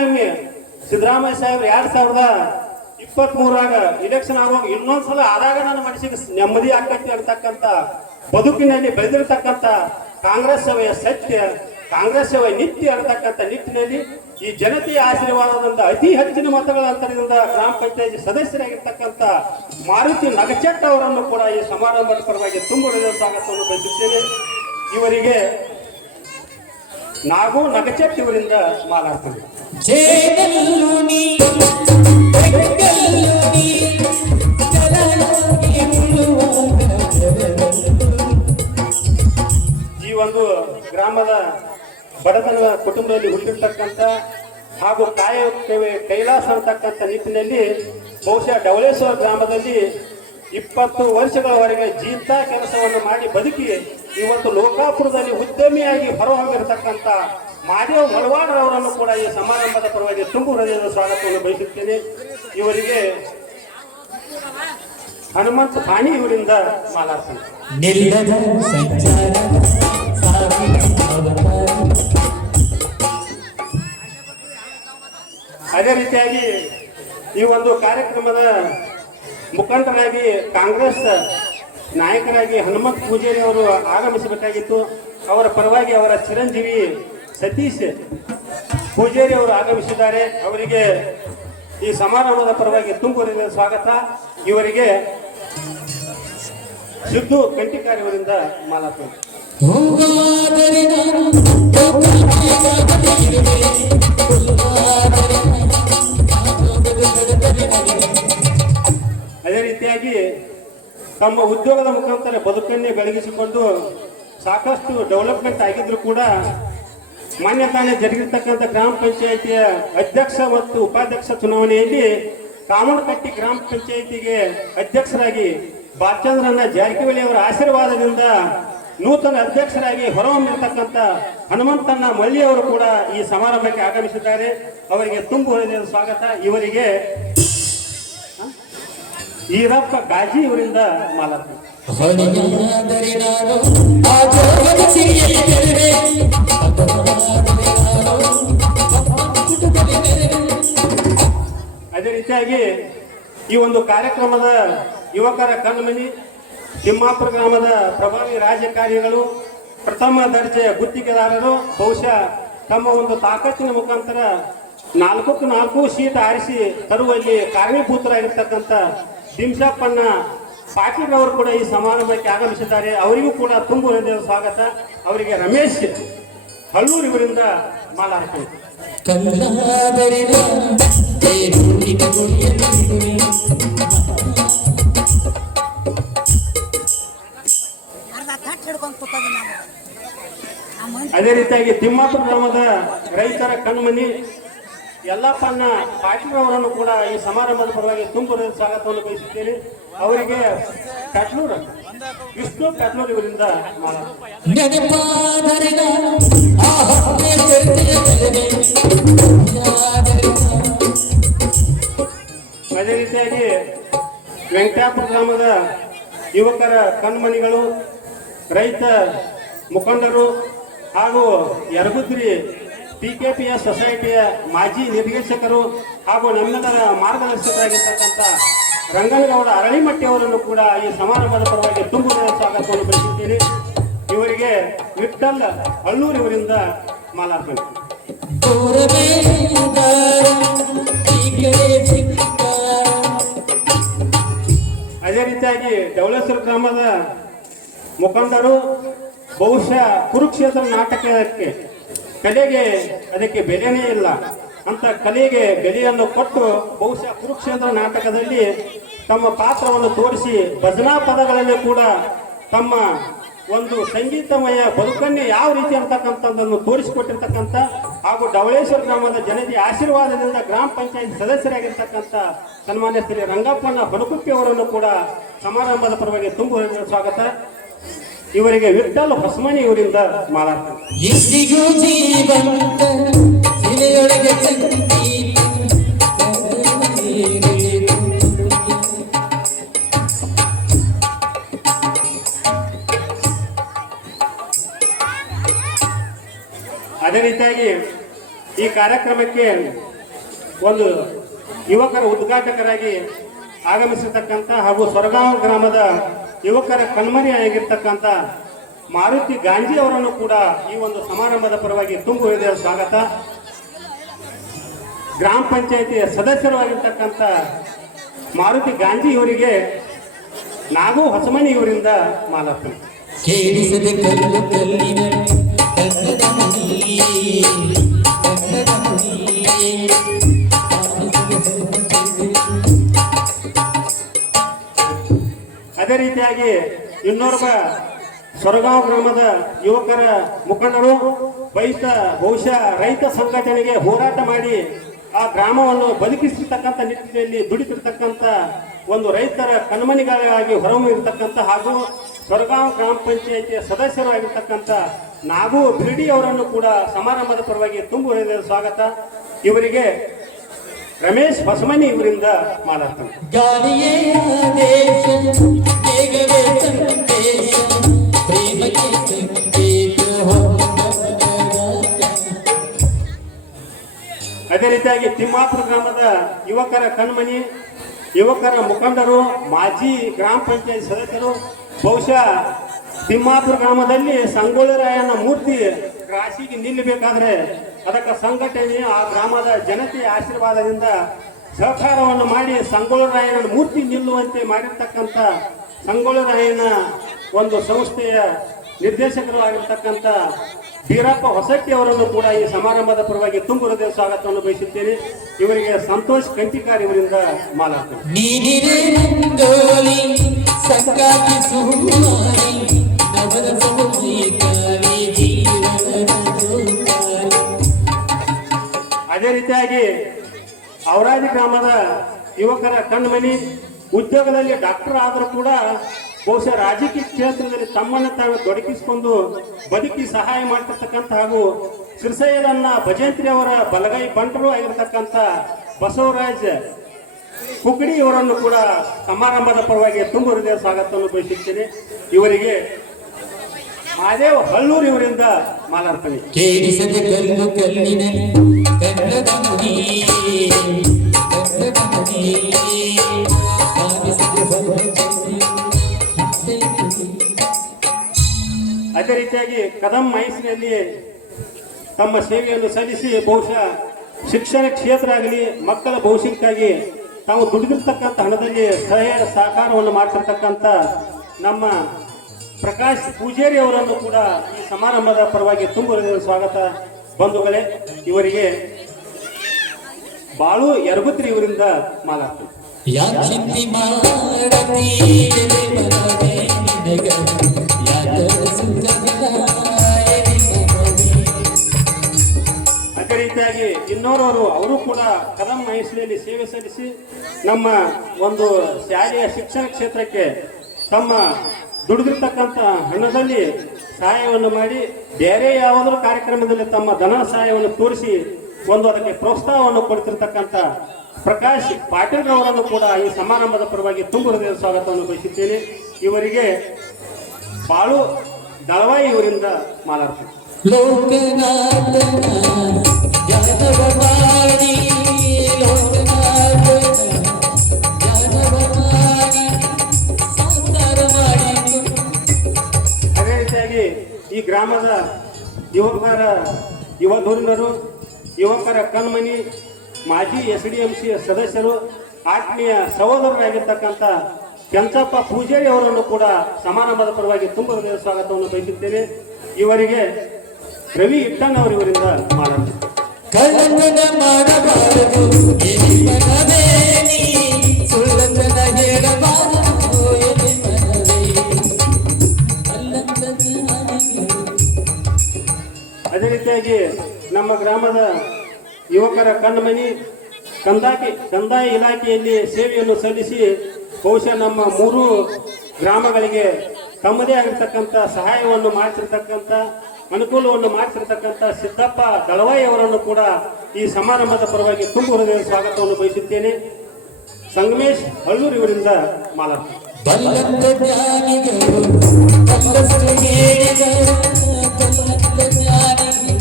ಸಿದ್ದರಾಮಯ್ಯ ಸಾಹೇಬ್ರು 2023 ಇಲೆಕ್ಷನ್ ಆಗುವಾಗ ಇನ್ನೊಂದ್ಸಲ ಆದಾಗ ನನ್ನ ಮನಸ್ಸಿಗೆ ನೆಮ್ಮದಿ ಆಕೈತಿ ಅಂತಕ್ಕಂಥ ಬದುಕಿನಲ್ಲಿ ಬೆಳೆದಿರ್ತಕ್ಕಂಥ ಕಾಂಗ್ರೆಸ್ ಸೇವೆಯ ಸತ್ಯ, ಕಾಂಗ್ರೆಸ್ ಸೇವೆ ನಿತ್ಯ ಅಂತಕ್ಕಂಥ ನಿಟ್ಟಿನಲ್ಲಿ ಈ ಜನತೆಯ ಆಶೀರ್ವಾದದಿಂದ ಅತಿ ಹೆಚ್ಚಿನ ಮತಗಳ ಅಂತರದಿಂದ ಗ್ರಾಮ ಪಂಚಾಯತಿ ಸದಸ್ಯರಾಗಿರ್ತಕ್ಕಂಥ ಮಾರುತಿ ನಗಚಟ್ಟ ಅವರನ್ನು ಕೂಡ ಈ ಸಮಾರಂಭದ ಪರವಾಗಿ ತುಂಬ ಹೃದಯದ ಸ್ವಾಗತವನ್ನು ಬಯಸುತ್ತೇನೆ. ಇವರಿಗೆ ನಾಗು ನಗಚಟ್ ಇವರಿಂದ ಮಾತಾಡ್ತಾರೆ. ಜೇನಲ್ಲು ನೀ ಬೆಕ್ಕಲ್ಲು ನೀ ಜಲನಾಗಿ ಉಳುವಾಗ ಈ ಒಂದು ಗ್ರಾಮದ ಬಡತನ ಕುಟುಂಬದಲ್ಲಿ ಹುಟ್ಟಿರ್ತಕ್ಕಂಥ ಹಾಗೂ ಕಾಯುತ್ತೇವೆ ಕೈಲಾಸ ಅಂತಕ್ಕಂಥ ನಿಟ್ಟಿನಲ್ಲಿ ಬಹುಶಃ ಡವಳೇಶ್ವರ ಗ್ರಾಮದಲ್ಲಿ 20 ವರ್ಷಗಳವರೆಗೆ ಜೀತ ಕೆಲಸವನ್ನು ಮಾಡಿ ಬದುಕಿ ಇವತ್ತು ಲೋಕಾಪುರದಲ್ಲಿ ಉದ್ಯಮಿಯಾಗಿ ಹೊರಹೊಮ್ಮಿರತಕ್ಕಂಥ ಮಾದೇವ್ ಮಳವಾಡರವರನ್ನು ಕೂಡ ಈ ಸಮಾರಂಭದ ಪರವಾಗಿ ತುಂಬ ಹೃದಯದ ಸ್ವಾಗತವನ್ನು ಬಯಸುತ್ತೇನೆ. ಇವರಿಗೆ ಹನುಮಂತ ಪಾಣಿ ಇವರಿಂದ ಮಾತಾಡ್ತಾರೆ. ನಿಲ್ಲದ ಸಂಚಾರ ಸಾವಿರ ಅವತಾರ. ಅದೇ ರೀತಿಯಾಗಿ ಈ ಒಂದು ಕಾರ್ಯಕ್ರಮದ ಮುಖಂಡರಾಗಿ ಕಾಂಗ್ರೆಸ್ ನಾಯಕರಾಗಿ ಹನುಮಂತ ಪೂಜಾರಿ ಅವರು ಆಗಮಿಸಬೇಕಾಗಿತ್ತು. ಅವರ ಪರವಾಗಿ ಅವರ ಚಿರಂಜೀವಿ ಸತೀಶ್ ಪೂಜಾರಿ ಅವರು ಆಗಮಿಸಿದ್ದಾರೆ. ಅವರಿಗೆ ಈ ಸಮಾರಂಭದ ಪರವಾಗಿ ತುಂಬ ಸ್ವಾಗತ. ಇವರಿಗೆ ಸಿದ್ದು ಕಂಟಿಕಾರಿ ಅವರಿಂದ ಮಾತಾಡ್ತಾರೆ. ಹೂವಾದರೆ ನಾನು ಹೋಗಬೇಕಾಗಿರುವೆ, ಹುಲ್ಲಾದರೆ ಅದೇ ರೀತಿಯಾಗಿ ತಮ್ಮ ಉದ್ಯೋಗದ ಮುಖಾಂತರ ಬದುಕನ್ನೇ ಬೆಳಗಿಸಿಕೊಂಡು ಸಾಕಷ್ಟು ಡೆವಲಪ್ಮೆಂಟ್ ಆಗಿದ್ರು ಕೂಡ ಮಾನ್ಯ ತಾನೇ ಜರುಗಿರ್ತಕ್ಕಂಥ ಗ್ರಾಮ ಪಂಚಾಯಿತಿಯ ಅಧ್ಯಕ್ಷ ಮತ್ತು ಉಪಾಧ್ಯಕ್ಷ ಚುನಾವಣೆಯಲ್ಲಿ ಕಾಮನಕಟ್ಟಿ ಗ್ರಾಮ ಪಂಚಾಯಿತಿಗೆ ಅಧ್ಯಕ್ಷರಾಗಿ ಬಾಲಚಂದ್ರನ ಜಾರಕಿಹೊಳಿ ಅವರ ಆಶೀರ್ವಾದದಿಂದ ನೂತನ ಅಧ್ಯಕ್ಷರಾಗಿ ಹೊರಹೊಮ್ಮಿರ್ತಕ್ಕಂಥ ಹನುಮಂತಣ್ಣ ಮಳ್ಳಿ ಅವರು ಕೂಡ ಈ ಸಮಾರಂಭಕ್ಕೆ ಆಗಮಿಸಿದ್ದಾರೆ. ಅವರಿಗೆ ತುಂಬ ಹೃದಯದ ಸ್ವಾಗತ. ಇವರಿಗೆ ಈರಪ್ಪ ಗಾಜಿ ಇವರಿಂದ ಮಾತಾಡ್ತಾರೆ. ಹೊಳೆಯಾದರೆ ನಾನು ಆ ಜೋಗದ ಸಿರಿಯಲ್ಲಿ ಬೆರೆವೆ, ಪದವಾದರೆ ನಾನು ಪುಟದಲ್ಲಿ ಬೆರೆವೆ. ಅದೇ ರೀತಿಯಾಗಿ ಈ ಒಂದು ಕಾರ್ಯಕ್ರಮದ ಯುವಕರ ಕಣ್ಮಣಿ ತಿಮ್ಮಾಪುರ ಗ್ರಾಮದ ಪ್ರಭಾವಿ ರಾಜಕಾರಣಿಗಳು, ಪ್ರಥಮ ದರ್ಜೆಯ ಗುತ್ತಿಗೆದಾರರು ಬಹುಶಃ ತಮ್ಮ ಒಂದು ತಾಕತ್ತಿನ ಮುಖಾಂತರ 4ಕ್ಕೆ4 ಸೀಟ್ ಆರಿಸಿ ತರುವಲ್ಲಿ ಕಾರಣೀಭೂತರಾಗಿರ್ತಕ್ಕಂಥ ತಿಮ್ಸಪ್ಪಣ್ಣ ಪಾಟೀಲ್ ಅವರು ಕೂಡ ಈ ಸಮಾರಂಭಕ್ಕೆ ಆಗಮಿಸಿದ್ದಾರೆ. ಅವರಿಗೂ ಕೂಡ ತುಂಬ ಹೃದಯದ ಸ್ವಾಗತ. ಅವರಿಗೆ ರಮೇಶ್ ಹಳ್ಳೂರು ಇವರಿಂದ ಮಾತಾಡ್ತಾರೆ. ಕಲ್ಲಾದರೆ ನಾನು ಬೇರೂರಿನ ಗುರಿಯಲ್ಲಿರುವೆ. ಅದೇ ರೀತಿಯಾಗಿ ತಿಮ್ಮಾಪುರ ಗ್ರಾಮದ ರೈತರ ಕಣ್ಮಣಿ ಯಲ್ಲಪ್ಪಣ್ಣ ಪಾಟೀಲ್ ಅವರನ್ನು ಕೂಡ ಈ ಸಮಾರಂಭದ ಪರವಾಗಿ ತುಂಬ ಸ್ವಾಗತವನ್ನು ಬಯಸುತ್ತೇನೆ. ಅವರಿಗೆ ಕಟ್ಲೂರು ವಿಷ್ಣು ಕಟ್ಲೂರು ಇವರಿಂದ ಮಾತಾಡ್ತಾರೆ. ನೆನಪಾದರೆ ನಾನು ಆ ಹೊಟ್ಟೆ ಬೆರೆತೆಯ ಬೆಲೆವೆ. ಅದೇ ರೀತಿಯಾಗಿ ವೆಂಕಟಾಪುರ ಗ್ರಾಮದ ಯುವಕರ ಕಣ್ಮಣಿಗಳು, ರೈತ ಮುಖಂಡರು ಹಾಗೂ ಯರಗುದ್ರಿ PKPS ಸೊಸೈಟಿಯ ಮಾಜಿ ನಿರ್ದೇಶಕರು ಹಾಗೂ ನಮ್ಮೆಲ್ಲರ ಮಾರ್ಗದರ್ಶಕರಾಗಿರ್ತಕ್ಕಂಥ ರಂಗನಗೌಡ ಅರಳಿಮಟ್ಟಿ ಅವರನ್ನು ಕೂಡ ಈ ಸಮಾರಂಭದ ಪರವಾಗಿ ತುಂಬು ಸ್ವಾಗತವನ್ನು ಬಯಸುತ್ತೇನೆ. ಇವರಿಗೆ ವಿಠಲ್ ಅಳ್ಳೂರ್ ಇವರಿಂದ ಮಾಲಾರ್ಪಣೆ. ಅದೇ ರೀತಿಯಾಗಿ ಡವಳೇಶ್ವರ ಗ್ರಾಮದ ಮುಖಂಡರು ಬಹುಶಃ ಕುರುಕ್ಷೇತ್ರ ನಾಟಕಕ್ಕೆ ಕಲೆಗೆ ಅದಕ್ಕೆ ಬೆಲೆನೇ ಇಲ್ಲ ಅಂತ ಕಲೆಗೆ ಬೆಲೆಯನ್ನು ಕೊಟ್ಟು ಬಹುಶಃ ಕುರುಕ್ಷೇತ್ರ ನಾಟಕದಲ್ಲಿ ತಮ್ಮ ಪಾತ್ರವನ್ನು ತೋರಿಸಿ ಭಜನಾ ಪದಗಳಲ್ಲಿ ಕೂಡ ತಮ್ಮ ಒಂದು ಸಂಗೀತಮಯ ಬದುಕನ್ನೇ ಯಾವ ರೀತಿ ಅಂತಕ್ಕಂಥದ್ದನ್ನು ತೋರಿಸಿಕೊಟ್ಟಿರ್ತಕ್ಕಂಥ ಹಾಗೂ ಡವಳೇಶ್ವರ ಗ್ರಾಮದ ಜನತೆಯ ಆಶೀರ್ವಾದದಿಂದ ಗ್ರಾಮ ಪಂಚಾಯತ್ ಸದಸ್ಯರಾಗಿರ್ತಕ್ಕಂಥ ಸನ್ಮಾನ್ಯ ಶ್ರೀ ರಂಗಪ್ಪಣ್ಣ ಬಡಕುಪ್ಪಿ ಅವರನ್ನು ಕೂಡ ಸಮಾರಂಭದ ಪರವಾಗಿ ತುಂಬು ಸ್ವಾಗತ. ಇವರಿಗೆ ವಿಠಲ್ ಹೊಸಮನಿ ಇವರಿಂದ ಮಾಲಾರ್ಪಣೆ. ಎಂದಿಗೂ ಜೀವಂತ ಶಿಲೆಯೊಳಗೆ ಸಂಗೀತ ಅದೇ ರೀತಿಯಾಗಿ ಈ ಕಾರ್ಯಕ್ರಮಕ್ಕೆ ಒಂದು ಯುವಕರ ಉದ್ಘಾಟಕರಾಗಿ ಆಗಮಿಸಿರ್ತಕ್ಕಂಥ ಹಾಗೂ ಸೊರಗಾಂವ್ ಗ್ರಾಮದ ಯುವಕರ ಕಣ್ಮರಿ ಆಗಿರ್ತಕ್ಕಂಥ ಮಾರುತಿ ಗಾಂಜಿ ಅವರನ್ನು ಕೂಡ ಈ ಒಂದು ಸಮಾರಂಭದ ಪರವಾಗಿ ತುಂಬು ಹೃದಯ ಸ್ವಾಗತ. ಗ್ರಾಮ ಪಂಚಾಯಿತಿಯ ಸದಸ್ಯರಾಗಿರ್ತಕ್ಕಂಥ ಮಾರುತಿ ಗಾಂಜಿ ಇವರಿಗೆ ನಾಗು ಹೊಸಮನಿ ಇವರಿಂದ ಮಾಲಾರ್ಪಣೆ. ಕೇಳಿಸದೆ ಕಲ್ಲು ಕಲ್ಲಿನ ಕನ್ನಡ ಮಣಿಯೇ, ಕನ್ನಡ ಮಣಿಯೇ. ಅದೇ ರೀತಿಯಾಗಿ ಇನ್ನೋರ್ವ ಸೊರಗಾಂವ್ ಗ್ರಾಮದ ಯುವಕರ ಮುಖಂಡರು ಬಹುಶಃ ರೈತ ಸಂಘಟನೆಗೆ ಹೋರಾಟ ಮಾಡಿ ಆ ಗ್ರಾಮವನ್ನು ಬದುಕಿಸಿರ್ತಕ್ಕಂಥ ನಿಟ್ಟಿನಲ್ಲಿ ದುಡಿತಿರ್ತಕ್ಕಂಥ ಒಂದು ರೈತರ ಕಣ್ಮಣಿಗಳಾಗಿ ಹೊರಹೊಮ್ಮಿರ್ತಕ್ಕಂಥ ಹಾಗೂ ಸೊರಗಾಂವ್ ಗ್ರಾಮ ಪಂಚಾಯಿತಿಯ ಸದಸ್ಯರು ಆಗಿರ್ತಕ್ಕಂಥ ನಾಗು ಬಿಡಿ ಅವರನ್ನು ಕೂಡ ಸಮಾರಂಭದ ಪರವಾಗಿ ತುಂಬು ಹೃದಯದ ಸ್ವಾಗತ. ಇವರಿಗೆ ರಮೇಶ್ ಹೊಸಮನಿ ಇವರಿಂದ ಮಾಲಾರ್ಪಣೆ. ಗಾಳಿಯೇ ಆದೇಶ, ಬೇಗವೇ ಸಂದೇಶ, ಪ್ರೇಮಕ್ಕೆ ಸಂಕೇತ ಅದೇ ರೀತಿಯಾಗಿ ತಿಮ್ಮಾಪುರ ಗ್ರಾಮದ ಯುವಕರ ಕಣ್ಮಣಿ, ಯುವಕರ ಮುಖಂಡರು, ಮಾಜಿ ಗ್ರಾಮ ಪಂಚಾಯತ್ ಸದಸ್ಯರು. ಬಹುಶಃ ತಿಮ್ಮಾಪುರ ಗ್ರಾಮದಲ್ಲಿ ಸಂಗೊಳ್ಳಿರಾಯನ ಮೂರ್ತಿ ರಾಶಿಗೆ ನಿಲ್ಲಬೇಕಾದ್ರೆ ಅದಕ್ಕೆ ಸಂಘಟನೆ ಆ ಗ್ರಾಮದ ಜನತೆಯ ಆಶೀರ್ವಾದದಿಂದ ಸಹಕಾರವನ್ನು ಮಾಡಿ ಸಂಗೊಳ್ಳಿರಾಯನ ಮೂರ್ತಿ ನಿಲ್ಲುವಂತೆ ಮಾಡಿರ್ತಕ್ಕಂಥ ಸಂಗೊಳ್ಳಿರಾಯನ ಒಂದು ಸಂಸ್ಥೆಯ ನಿರ್ದೇಶಕರು ಆಗಿರ್ತಕ್ಕಂಥ ಬೀರಪ್ಪ ಹೊಸಟ್ಟಿ ಅವರನ್ನು ಕೂಡ ಈ ಸಮಾರಂಭದ ಪರವಾಗಿ ತುಂಬು ಹೃದಯ ಸ್ವಾಗತವನ್ನು ಬಯಸುತ್ತೇನೆ. ಇವರಿಗೆ ಸಂತೋಷ್ ಕಂಚಿಕಾರ್ ಇವರಿಂದ ಮಾಲಾರ್ಪಣೆ. ನೀನಿರೆ ರಂಗೋಲಿ ಸಂಗಾತಿ ಸುಮಾರಿ ನವರಸ ಸಂಗೀತವೇ ಜೀವನದ ಜೋಕಾಲಿ. ಅದೇ ರೀತಿಯಾಗಿ ಔರಾದಿ ಗ್ರಾಮದ ಯುವಕರ ಕಣ್ಮಣಿ, ಉದ್ಯೋಗದಲ್ಲಿ ಡಾಕ್ಟರ್ ಆದರೂ ಕೂಡ ಬಹುಶಃ ರಾಜಕೀಯ ಕ್ಷೇತ್ರದಲ್ಲಿ ತಮ್ಮನ್ನು ತಾವು ತೊಡಗಿಸಿಕೊಂಡು ಬದುಕಿ ಸಹಾಯ ಮಾಡ್ತಿರ್ತಕ್ಕಂಥ ಹಾಗೂ ಸಿರ್ಸಯ್ಯದನ್ನ ಭಜಂತ್ರಿ ಅವರ ಬಲಗೈ ಬಂಟರು ಆಗಿರ್ತಕ್ಕಂಥ ಬಸವರಾಜ್ ಕುಕ್ಕಡಿ ಅವರನ್ನು ಕೂಡ ಸಮಾರಂಭದ ಪರವಾಗಿ ತುಂಬ ಹೃದಯ ಸ್ವಾಗತವನ್ನು ಬಯಸುತ್ತೇನೆ. ಇವರಿಗೆ ಮಹಾದೇವ್ ಹಳ್ಳೂರು ಇವರಿಂದ ಮಾಲಾರ್ಪಣೆ. ಕೇಳಿಸದೆ ಕಲ್ಲು ಕಲ್ಲಿನ ಕನ್ನಡ ಮಣಿಯೇ, ಕನ್ನಡ ಮಣಿಯೇ. ಅದೇ ರೀತಿಯಾಗಿ ಕದಂ ಮೈಸೂರಿನಲ್ಲಿ ತಮ್ಮ ಸೇವೆಯನ್ನು ಸಲ್ಲಿಸಿ ಬಹುಶಃ ಶಿಕ್ಷಣ ಕ್ಷೇತ್ರ ಆಗಲಿ ಮಕ್ಕಳ ಭವಿಷ್ಯಕ್ಕಾಗಿ ತಾವು ದುಡಿದಿರ್ತಕ್ಕಂಥ ಹಣದಲ್ಲಿ ಸಹಕಾರವನ್ನು ಮಾಡ್ತಿರ್ತಕ್ಕಂಥ ನಮ್ಮ ಪ್ರಕಾಶ್ ಪೂಜಾರಿ ಅವರನ್ನು ಕೂಡ ಈ ಸಮಾರಂಭದ ಪರವಾಗಿ ತುಂಬ ಸ್ವಾಗತ. ಬಂಧುಗಳೇ, ಇವರಿಗೆ ಬಾಳು ಯರಗುತ್ರಿ ಇವರಿಂದ ಮಾಲಾರ್ಪಣೆ. ಯಾಚಿಂತಿ ಮಾಡತಿ ಮನವೇ ನಿನಗ ಯಾದರ ಸುಖದಾಯರಿ ಮನವೇ. ಅದೇ ರೀತಿಯಾಗಿ ಇನ್ನೋರವರು ಅವರು ಕೂಡ ಕದಂ ಮೈಸೂರಿನಲ್ಲಿ ಸೇವೆ ಸಲ್ಲಿಸಿ ನಮ್ಮ ಒಂದು ಶಾಲೆಯ ಶಿಕ್ಷಣ ಕ್ಷೇತ್ರಕ್ಕೆ ತಮ್ಮ ದುಡಿದಿರ್ತಕ್ಕಂಥ ಹಣದಲ್ಲಿ ಸಹಾಯವನ್ನು ಮಾಡಿ ಬೇರೆ ಯಾವುದಾದ್ರೂ ಕಾರ್ಯಕ್ರಮದಲ್ಲಿ ತಮ್ಮ ಧನ ಸಹಾಯವನ್ನು ತೋರಿಸಿ ಒಂದು ಅದಕ್ಕೆ ಪ್ರೋತ್ಸಾಹವನ್ನು ಕೊಡ್ತಿರ್ತಕ್ಕಂಥ ಪ್ರಕಾಶ್ ಪಾಟೀಲ್ ಅವರನ್ನು ಕೂಡ ಈ ಸಮಾರಂಭದ ಪರವಾಗಿ ತುಂಬ ಹೃದಯ ಸ್ವಾಗತವನ್ನು ಬಯಸುತ್ತೇನೆ. ಇವರಿಗೆ ಬಾಳು ದಳವಾಯಿ ಇವರಿಂದ ಮಾಲಾರ್ಪಣೆ. ಲೋಕನಾಥನ ಜ್ಞಾನವ ಮಾಡಿ, ಲೋಕನಾಥನ ಜ್ಞಾನವ ಮಾಡಿ ಸಾಕಾರ ಮಾಡಿ. ಅದೇ ರೀತಿಯಾಗಿ ಈ ಗ್ರಾಮದ ಯುವ ಧುರೀಣರು, ಯುವಕರ ಕಣ್ಮನಿ, ಮಾಜಿ SDMC ಸದಸ್ಯರು, ಆತ್ಮೀಯ ಸಹೋದರರಾಗಿರ್ತಕ್ಕಂಥ ಕೆಂಚಪ್ಪ ಪೂಜಾರಿ ಅವರನ್ನು ಕೂಡ ಸಮಾರಂಭದ ಪರವಾಗಿ ತುಂಬ ಹೃದಯ ಸ್ವಾಗತವನ್ನು ಬಯಸುತ್ತೇನೆ. ಇವರಿಗೆ ರವಿ ಇಟ್ಟಣ್ಣವರು ಇವರಿಂದ ಮಾಲಾರ್ಪಣೆ. ಕಳ್ಳತನ ಮಾಡಬಾರದು ಎನಿಮನವೇನಿ, ಸುಳ್ಳತನ ಹೇಳಬಾರದು ಎನಿಮನವೇ. ಅಲ್ಲಂದ ಜ್ಞಾನಿಗಳು. ಅದೇ ರೀತಿಯಾಗಿ ನಮ್ಮ ಗ್ರಾಮದ ಯುವಕರ ಕಣ್ಮನಿ ಕಂದಾಯ ಇಲಾಖೆಯಲ್ಲಿ ಸೇವೆಯನ್ನು ಸಲ್ಲಿಸಿ ಬಹುಶಃ ನಮ್ಮ 3 ಗ್ರಾಮಗಳಿಗೆ ತಮ್ಮದೇ ಆಗಿರ್ತಕ್ಕಂಥ ಸಹಾಯವನ್ನು ಮಾಡ್ತಿರ್ತಕ್ಕಂಥ, ಅನುಕೂಲವನ್ನು ಮಾಡ್ತಿರ್ತಕ್ಕಂಥ ಸಿದ್ದಪ್ಪ ದಳವಾಯಿ ಅವರನ್ನು ಕೂಡ ಈ ಸಮಾರಂಭದ ಪರವಾಗಿ ತುಂಬ ಹೃದಯ ಸ್ವಾಗತವನ್ನು ಬಯಸುತ್ತೇನೆ. ಸಂಗಮೇಶ್ ಹಳ್ಳೂರು ಇವರಿಂದ ಮಾಲಾರ್ಪಣೆ. ಬಲ್ಲಂದ ಜ್ಞಾನಿಗಳು ಬಲ್ಲಷ್ಟು ಹೇಳಿದರು, ಬಲ್ಲಂದ ಜ್ಞಾನಿಗಳು.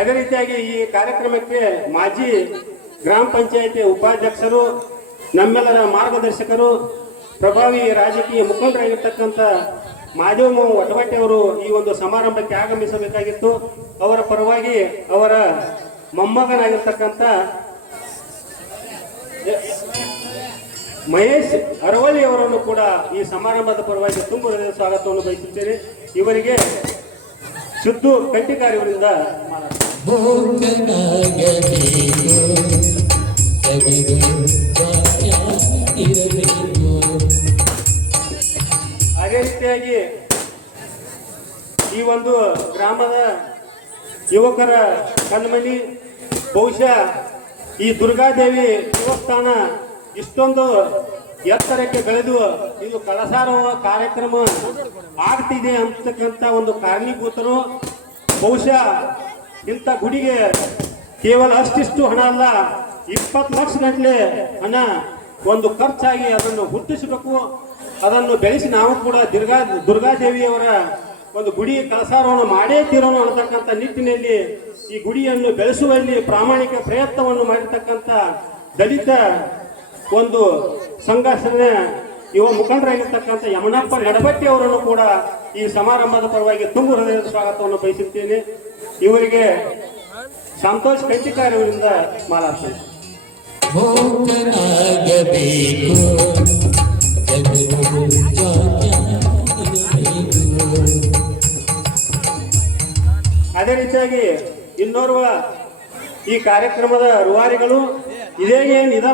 ಅದೇ ರೀತಿಯಾಗಿ ಈ ಕಾರ್ಯಕ್ರಮಕ್ಕೆ ಮಾಜಿ ಗ್ರಾಮ ಪಂಚಾಯಿತಿ ಉಪಾಧ್ಯಕ್ಷರು, ನಮ್ಮೆಲ್ಲರ ಮಾರ್ಗದರ್ಶಕರು, ಪ್ರಭಾವಿ ರಾಜಕೀಯ ಮುಖಂಡರಾಗಿರ್ತಕ್ಕಂಥ ಮಾದೇವ ವಟವಟ್ಟೆ ಅವರು ಈ ಒಂದು ಸಮಾರಂಭಕ್ಕೆ ಆಗಮಿಸಬೇಕಾಗಿತ್ತು. ಅವರ ಪರವಾಗಿ ಅವರ ಮೊಮ್ಮಗನಾಗಿರ್ತಕ್ಕಂಥ ಮಹೇಶ್ ಅರವಳ್ಳಿ ಅವರನ್ನು ಕೂಡ ಈ ಸಮಾರಂಭದ ಪರವಾಗಿ ತುಂಬ ಹೃದಯ ಸ್ವಾಗತವನ್ನು ಬಯಸುತ್ತೇನೆ. ಇವರಿಗೆ ಸಿದ್ದು ಕಂಟಿಕಾರಿ ಅವರಿಂದ ಮಾತಾಡ್ತಾರೆ. ಮೂರ್ಖನಾಗಬೇಕು, ಜಗಗಳು ಜಾತ್ಯ ಇರಬೇಕು. ಅದೇ ರೀತಿಯಾಗಿ ಈ ಒಂದು ಗ್ರಾಮದ ಯುವಕರ ಕಣ್ಮನಿ, ಬಹುಶಃ ಈ ದುರ್ಗಾದೇವಿ ದೇವಸ್ಥಾನ ಇಷ್ಟೊಂದು ಎತ್ತರಕ್ಕೆ ಬೆಳೆದು ಇದು ಕಳಸಾರುವ ಕಾರ್ಯಕ್ರಮ ಆಗ್ತಿದೆ ಅಂತಕ್ಕಂಥ ಒಂದು ಕಾರಣೀಭೂತರು. ಬಹುಶಃ ಇಂಥ ಗುಡಿಗೆ ಕೇವಲ ಅಷ್ಟಿಷ್ಟು ಹಣ ಅಲ್ಲ, 20 ಲಕ್ಷ ಗಟ್ಟಲೆ ಹಣ ಒಂದು ಖರ್ಚಾಗಿ ಅದನ್ನು ಹುಟ್ಟಿಸಬೇಕು, ಅದನ್ನು ಬೆಳೆಸಿ ನಾವು ಕೂಡ ದುರ್ಗಾದೇವಿಯವರ ಒಂದು ಗುಡಿ ಕಳಸಾರವನ್ನು ಮಾಡೇ ತೀರೋಣ ಅನ್ನತಕ್ಕಂಥ ನಿಟ್ಟಿನಲ್ಲಿ ಈ ಗುಡಿಯನ್ನು ಬೆಳೆಸುವಲ್ಲಿ ಪ್ರಾಮಾಣಿಕ ಪ್ರಯತ್ನವನ್ನು ಮಾಡಿರ್ತಕ್ಕಂಥ ದಲಿತ ಒಂದು ಸಂಘರ್ಷದ ಯುವ ಮುಖಂಡರಾಗಿರ್ತಕ್ಕಂಥ ಯಮನಪ್ಪ ನಡಬಟ್ಟಿ ಅವರನ್ನು ಕೂಡ ಈ ಸಮಾರಂಭದ ಪರವಾಗಿ ತುಂಬ ಹೃದಯದ ಸ್ವಾಗತವನ್ನು ಬಯಸುತ್ತೇನೆ. ಇವರಿಗೆ ಸಂತೋಷ್ ಕಂಚಿಕಾರಿ ಅವರಿಂದ ಮಾಲಾರ್ಪಣೆ. ಮೂರ್ಖನಾಗಬೇಕು, ಜಗಗಳು ಜಾತ್ಯ ಇರಬೇಕು. ಅದೇ ರೀತಿಯಾಗಿ ಇನ್ನೋರ್ವ ಈ ಕಾರ್ಯಕ್ರಮದ ರೂವಾರಿಗಳು, ಇದೇ ಏನು ಇದ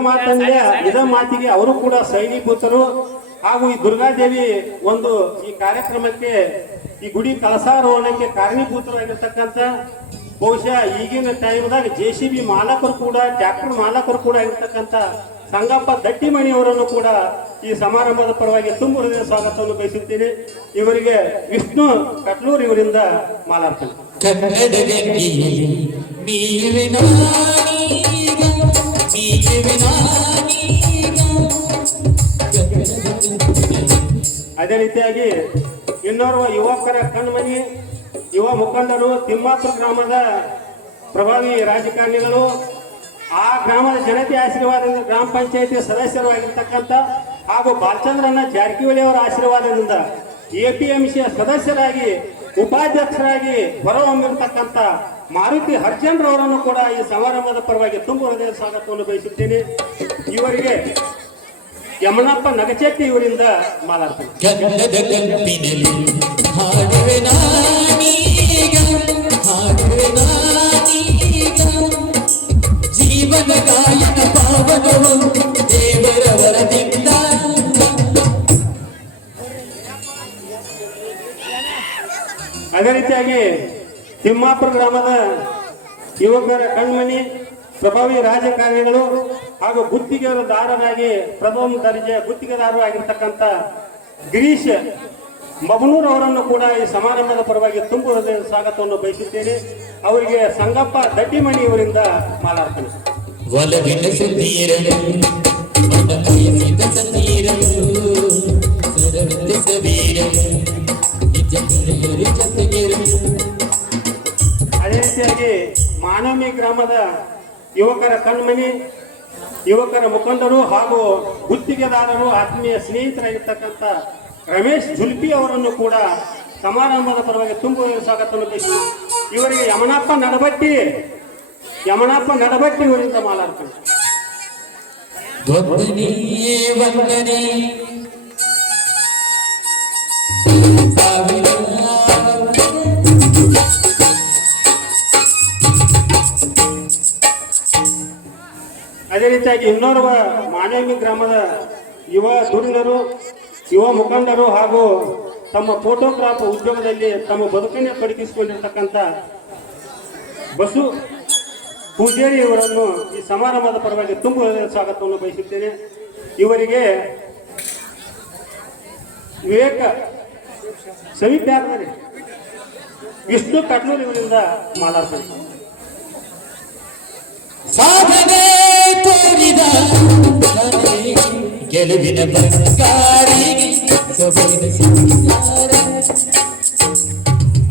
ಮಾತಿಗೆ ಅವರು ಕೂಡ ಸೈನಿಕೂತರು ಹಾಗೂ ಈ ದುರ್ಗಾದೇವಿ ಒಂದು ಈ ಕಾರ್ಯಕ್ರಮಕ್ಕೆ ಈ ಗುಡಿ ಕಳಸಾರೋಹಣಕ್ಕೆ ಕಾರಣೀಭೂತರಾಗಿರ್ತಕ್ಕಂಥ ಬಹುಶಃ ಈಗಿನ ಟೈಮ್ದಾಗ JCB ಮಾಲಕರು ಕೂಡ, ಟ್ರ್ಯಾಕ್ಟರ್ ಮಾಲಕರು ಕೂಡ ಆಗಿರ್ತಕ್ಕಂಥ ಸಂಗಪ್ಪ ದಟ್ಟಿಮಣಿ ಅವರನ್ನು ಕೂಡ ಈ ಸಮಾರಂಭದ ಪರವಾಗಿ ತುಂಬ ಹೃದಯ ಸ್ವಾಗತವನ್ನು ಬಯಸುತ್ತೇನೆ. ಇವರಿಗೆ ವಿಷ್ಣು ಕಟ್ಲೂರ್ ಇವರಿಂದ ಮಾಲಾರ್ಪಣೆ. ಕನ್ನಡ ಗಂಗೆಯಲ್ಲಿ ನೀವೆ ನಾನೀಗ, ನೀವೆ ನಾನೀಗ. ಅದೇ ರೀತಿಯಾಗಿ ಇನ್ನೋರ್ವ ಯುವಕರ ಕಣ್ಮನಿ, ಯುವ ಮುಖಂಡರು, ತಿಮ್ಮಾಪುರ ಗ್ರಾಮದ ಪ್ರಭಾವಿ ರಾಜಕಾರಣಿಗಳು, ಆ ಗ್ರಾಮದ ಜನತೆ ಆಶೀರ್ವಾದದಿಂದ ಗ್ರಾಮ ಪಂಚಾಯತಿ ಸದಸ್ಯರು ಆಗಿರ್ತಕ್ಕಂಥ ಹಾಗೂ ಬಾಲಚಂದ್ರನ ಜಾರಕಿಹೊಳಿ ಅವರ ಆಶೀರ್ವಾದದಿಂದ APMC ಸದಸ್ಯರಾಗಿ ಉಪಾಧ್ಯಕ್ಷರಾಗಿ ಹೊರಹೊಮ್ಮಿರ್ತಕ್ಕಂಥ ಮಾರುತಿ ಹರ್ಜನ್ರ ಅವರನ್ನು ಕೂಡ ಈ ಸಮಾರಂಭದ ಪರವಾಗಿ ತುಂಬ ಹೃದಯ ಸ್ವಾಗತವನ್ನು ಬಯಸುತ್ತೇನೆ. ಇವರಿಗೆ ಯಮನಪ್ಪ ನಗಚೆಟ್ಟಿ ಇವರಿಂದ ಮಾಲಾರ್ಪಣೆ. ಗಂಧದ ಕಂಪಿನಲ್ಲಿ ಹಾಡುವೆ ನಾನೀಗ, ಹಾಡುವೆ ನಾನೀಗ. ಜೀವನ ಗಾಯನ ಪಾವನವು ದೇವರ ವರದಿಂದ. ಅದೇ ರೀತಿಯಾಗಿ ತಿಮ್ಮಾಪುರ ಗ್ರಾಮದ ಯುವಕರ ಕಣ್ಮನಿ, ಪ್ರಭಾವಿ ರಾಜಕಾರಣಿಗಳು ಹಾಗೂ ಗುತ್ತಿಗೆದಾರರಾಗಿ ಪ್ರಥಮ ದರ್ಜೆ ಗುತ್ತಿಗೆದಾರರು ಆಗಿರ್ತಕ್ಕಂಥ ಗಿರೀಶ್ ಮಬನೂರ್ ಅವರನ್ನು ಕೂಡ ಈ ಸಮಾರಂಭದ ಪರವಾಗಿ ತುಂಬು ಹೃದಯದ ಸ್ವಾಗತವನ್ನು ಬಯಸುತ್ತೇನೆ. ಅವರಿಗೆ ಸಂಗಪ್ಪ ದಡ್ಡಿಮಣಿ ಇವರಿಂದ ಮಾಲಾರ್ಪಣೆ. ಒಲವಿನ ಸುಧೀರನು ಮನಮಯಸಿದ ಸತೀರನು ಸರವಿದ್ದ ಸವೀರನು ನಿಜ ಗೆಳೆಯರು ಜೊತೆಗೆರು. ಅದೇ ರೀತಿಯಾಗಿ ಮಾನವಿ ಗ್ರಾಮದ ಯುವಕರ ಕಣ್ಮಣಿ, ಯುವಕರ ಮುಖಂಡರು ಹಾಗೂ ಗುತ್ತಿಗೆದಾರರು ಆತ್ಮೀಯ ಸ್ನೇಹಿತರಾಗಿರ್ತಕ್ಕಂಥ ರಮೇಶ್ ಜುಲ್ಪಿ ಅವರನ್ನು ಕೂಡ ಸಮಾರಂಭದ ಪರವಾಗಿ ತುಂಬು ಸ್ವಾಗತವನ್ನು ಬಯಸಿ ಇವರಿಗೆ ಯಮನಪ್ಪ ನಡಬಟ್ಟಿ ಇವರಿಂದ ಮಾಲಾರ್ಪಣೆ. ವಂದನೆ ವಂದನೆ ಸಾವಿರ ಅದೇ ರೀತಿಯಾಗಿ ಇನ್ನೋರ್ವ ಮಾನವಿ ಗ್ರಾಮದ ಯುವ ಧುರೀಣರು, ಯುವ ಮುಖಂಡರು ಹಾಗೂ ತಮ್ಮ ಫೋಟೋಗ್ರಾಫ್ ಉದ್ಯೋಗದಲ್ಲಿ ತಮ್ಮ ಬದುಕನ್ನೇ ತೊಡಗಿಸಿಕೊಂಡಿರ್ತಕ್ಕಂಥ ಬಸು ಪೂಜಾರಿ ಇವರನ್ನು ಈ ಸಮಾರಂಭದ ಪರವಾಗಿ ತುಂಬು ಸ್ವಾಗತವನ್ನು ಬಯಸುತ್ತೇನೆ. ಇವರಿಗೆ ವಿವೇಕ ಸವಿತ್ಯಾರ್ಧನೆ ವಿಷ್ಣು ಕಟ್ಲೂರು ಇವರಿಂದ ಮಾಲಾರ್ಪಣೆ. ಸಾಧನೆ ತೋರಿದ ಗೆಲುವಿನ ಬಂಗಾರಿಗೆ ಸೊಬಗಿನ ಸಿಂಗಾರ.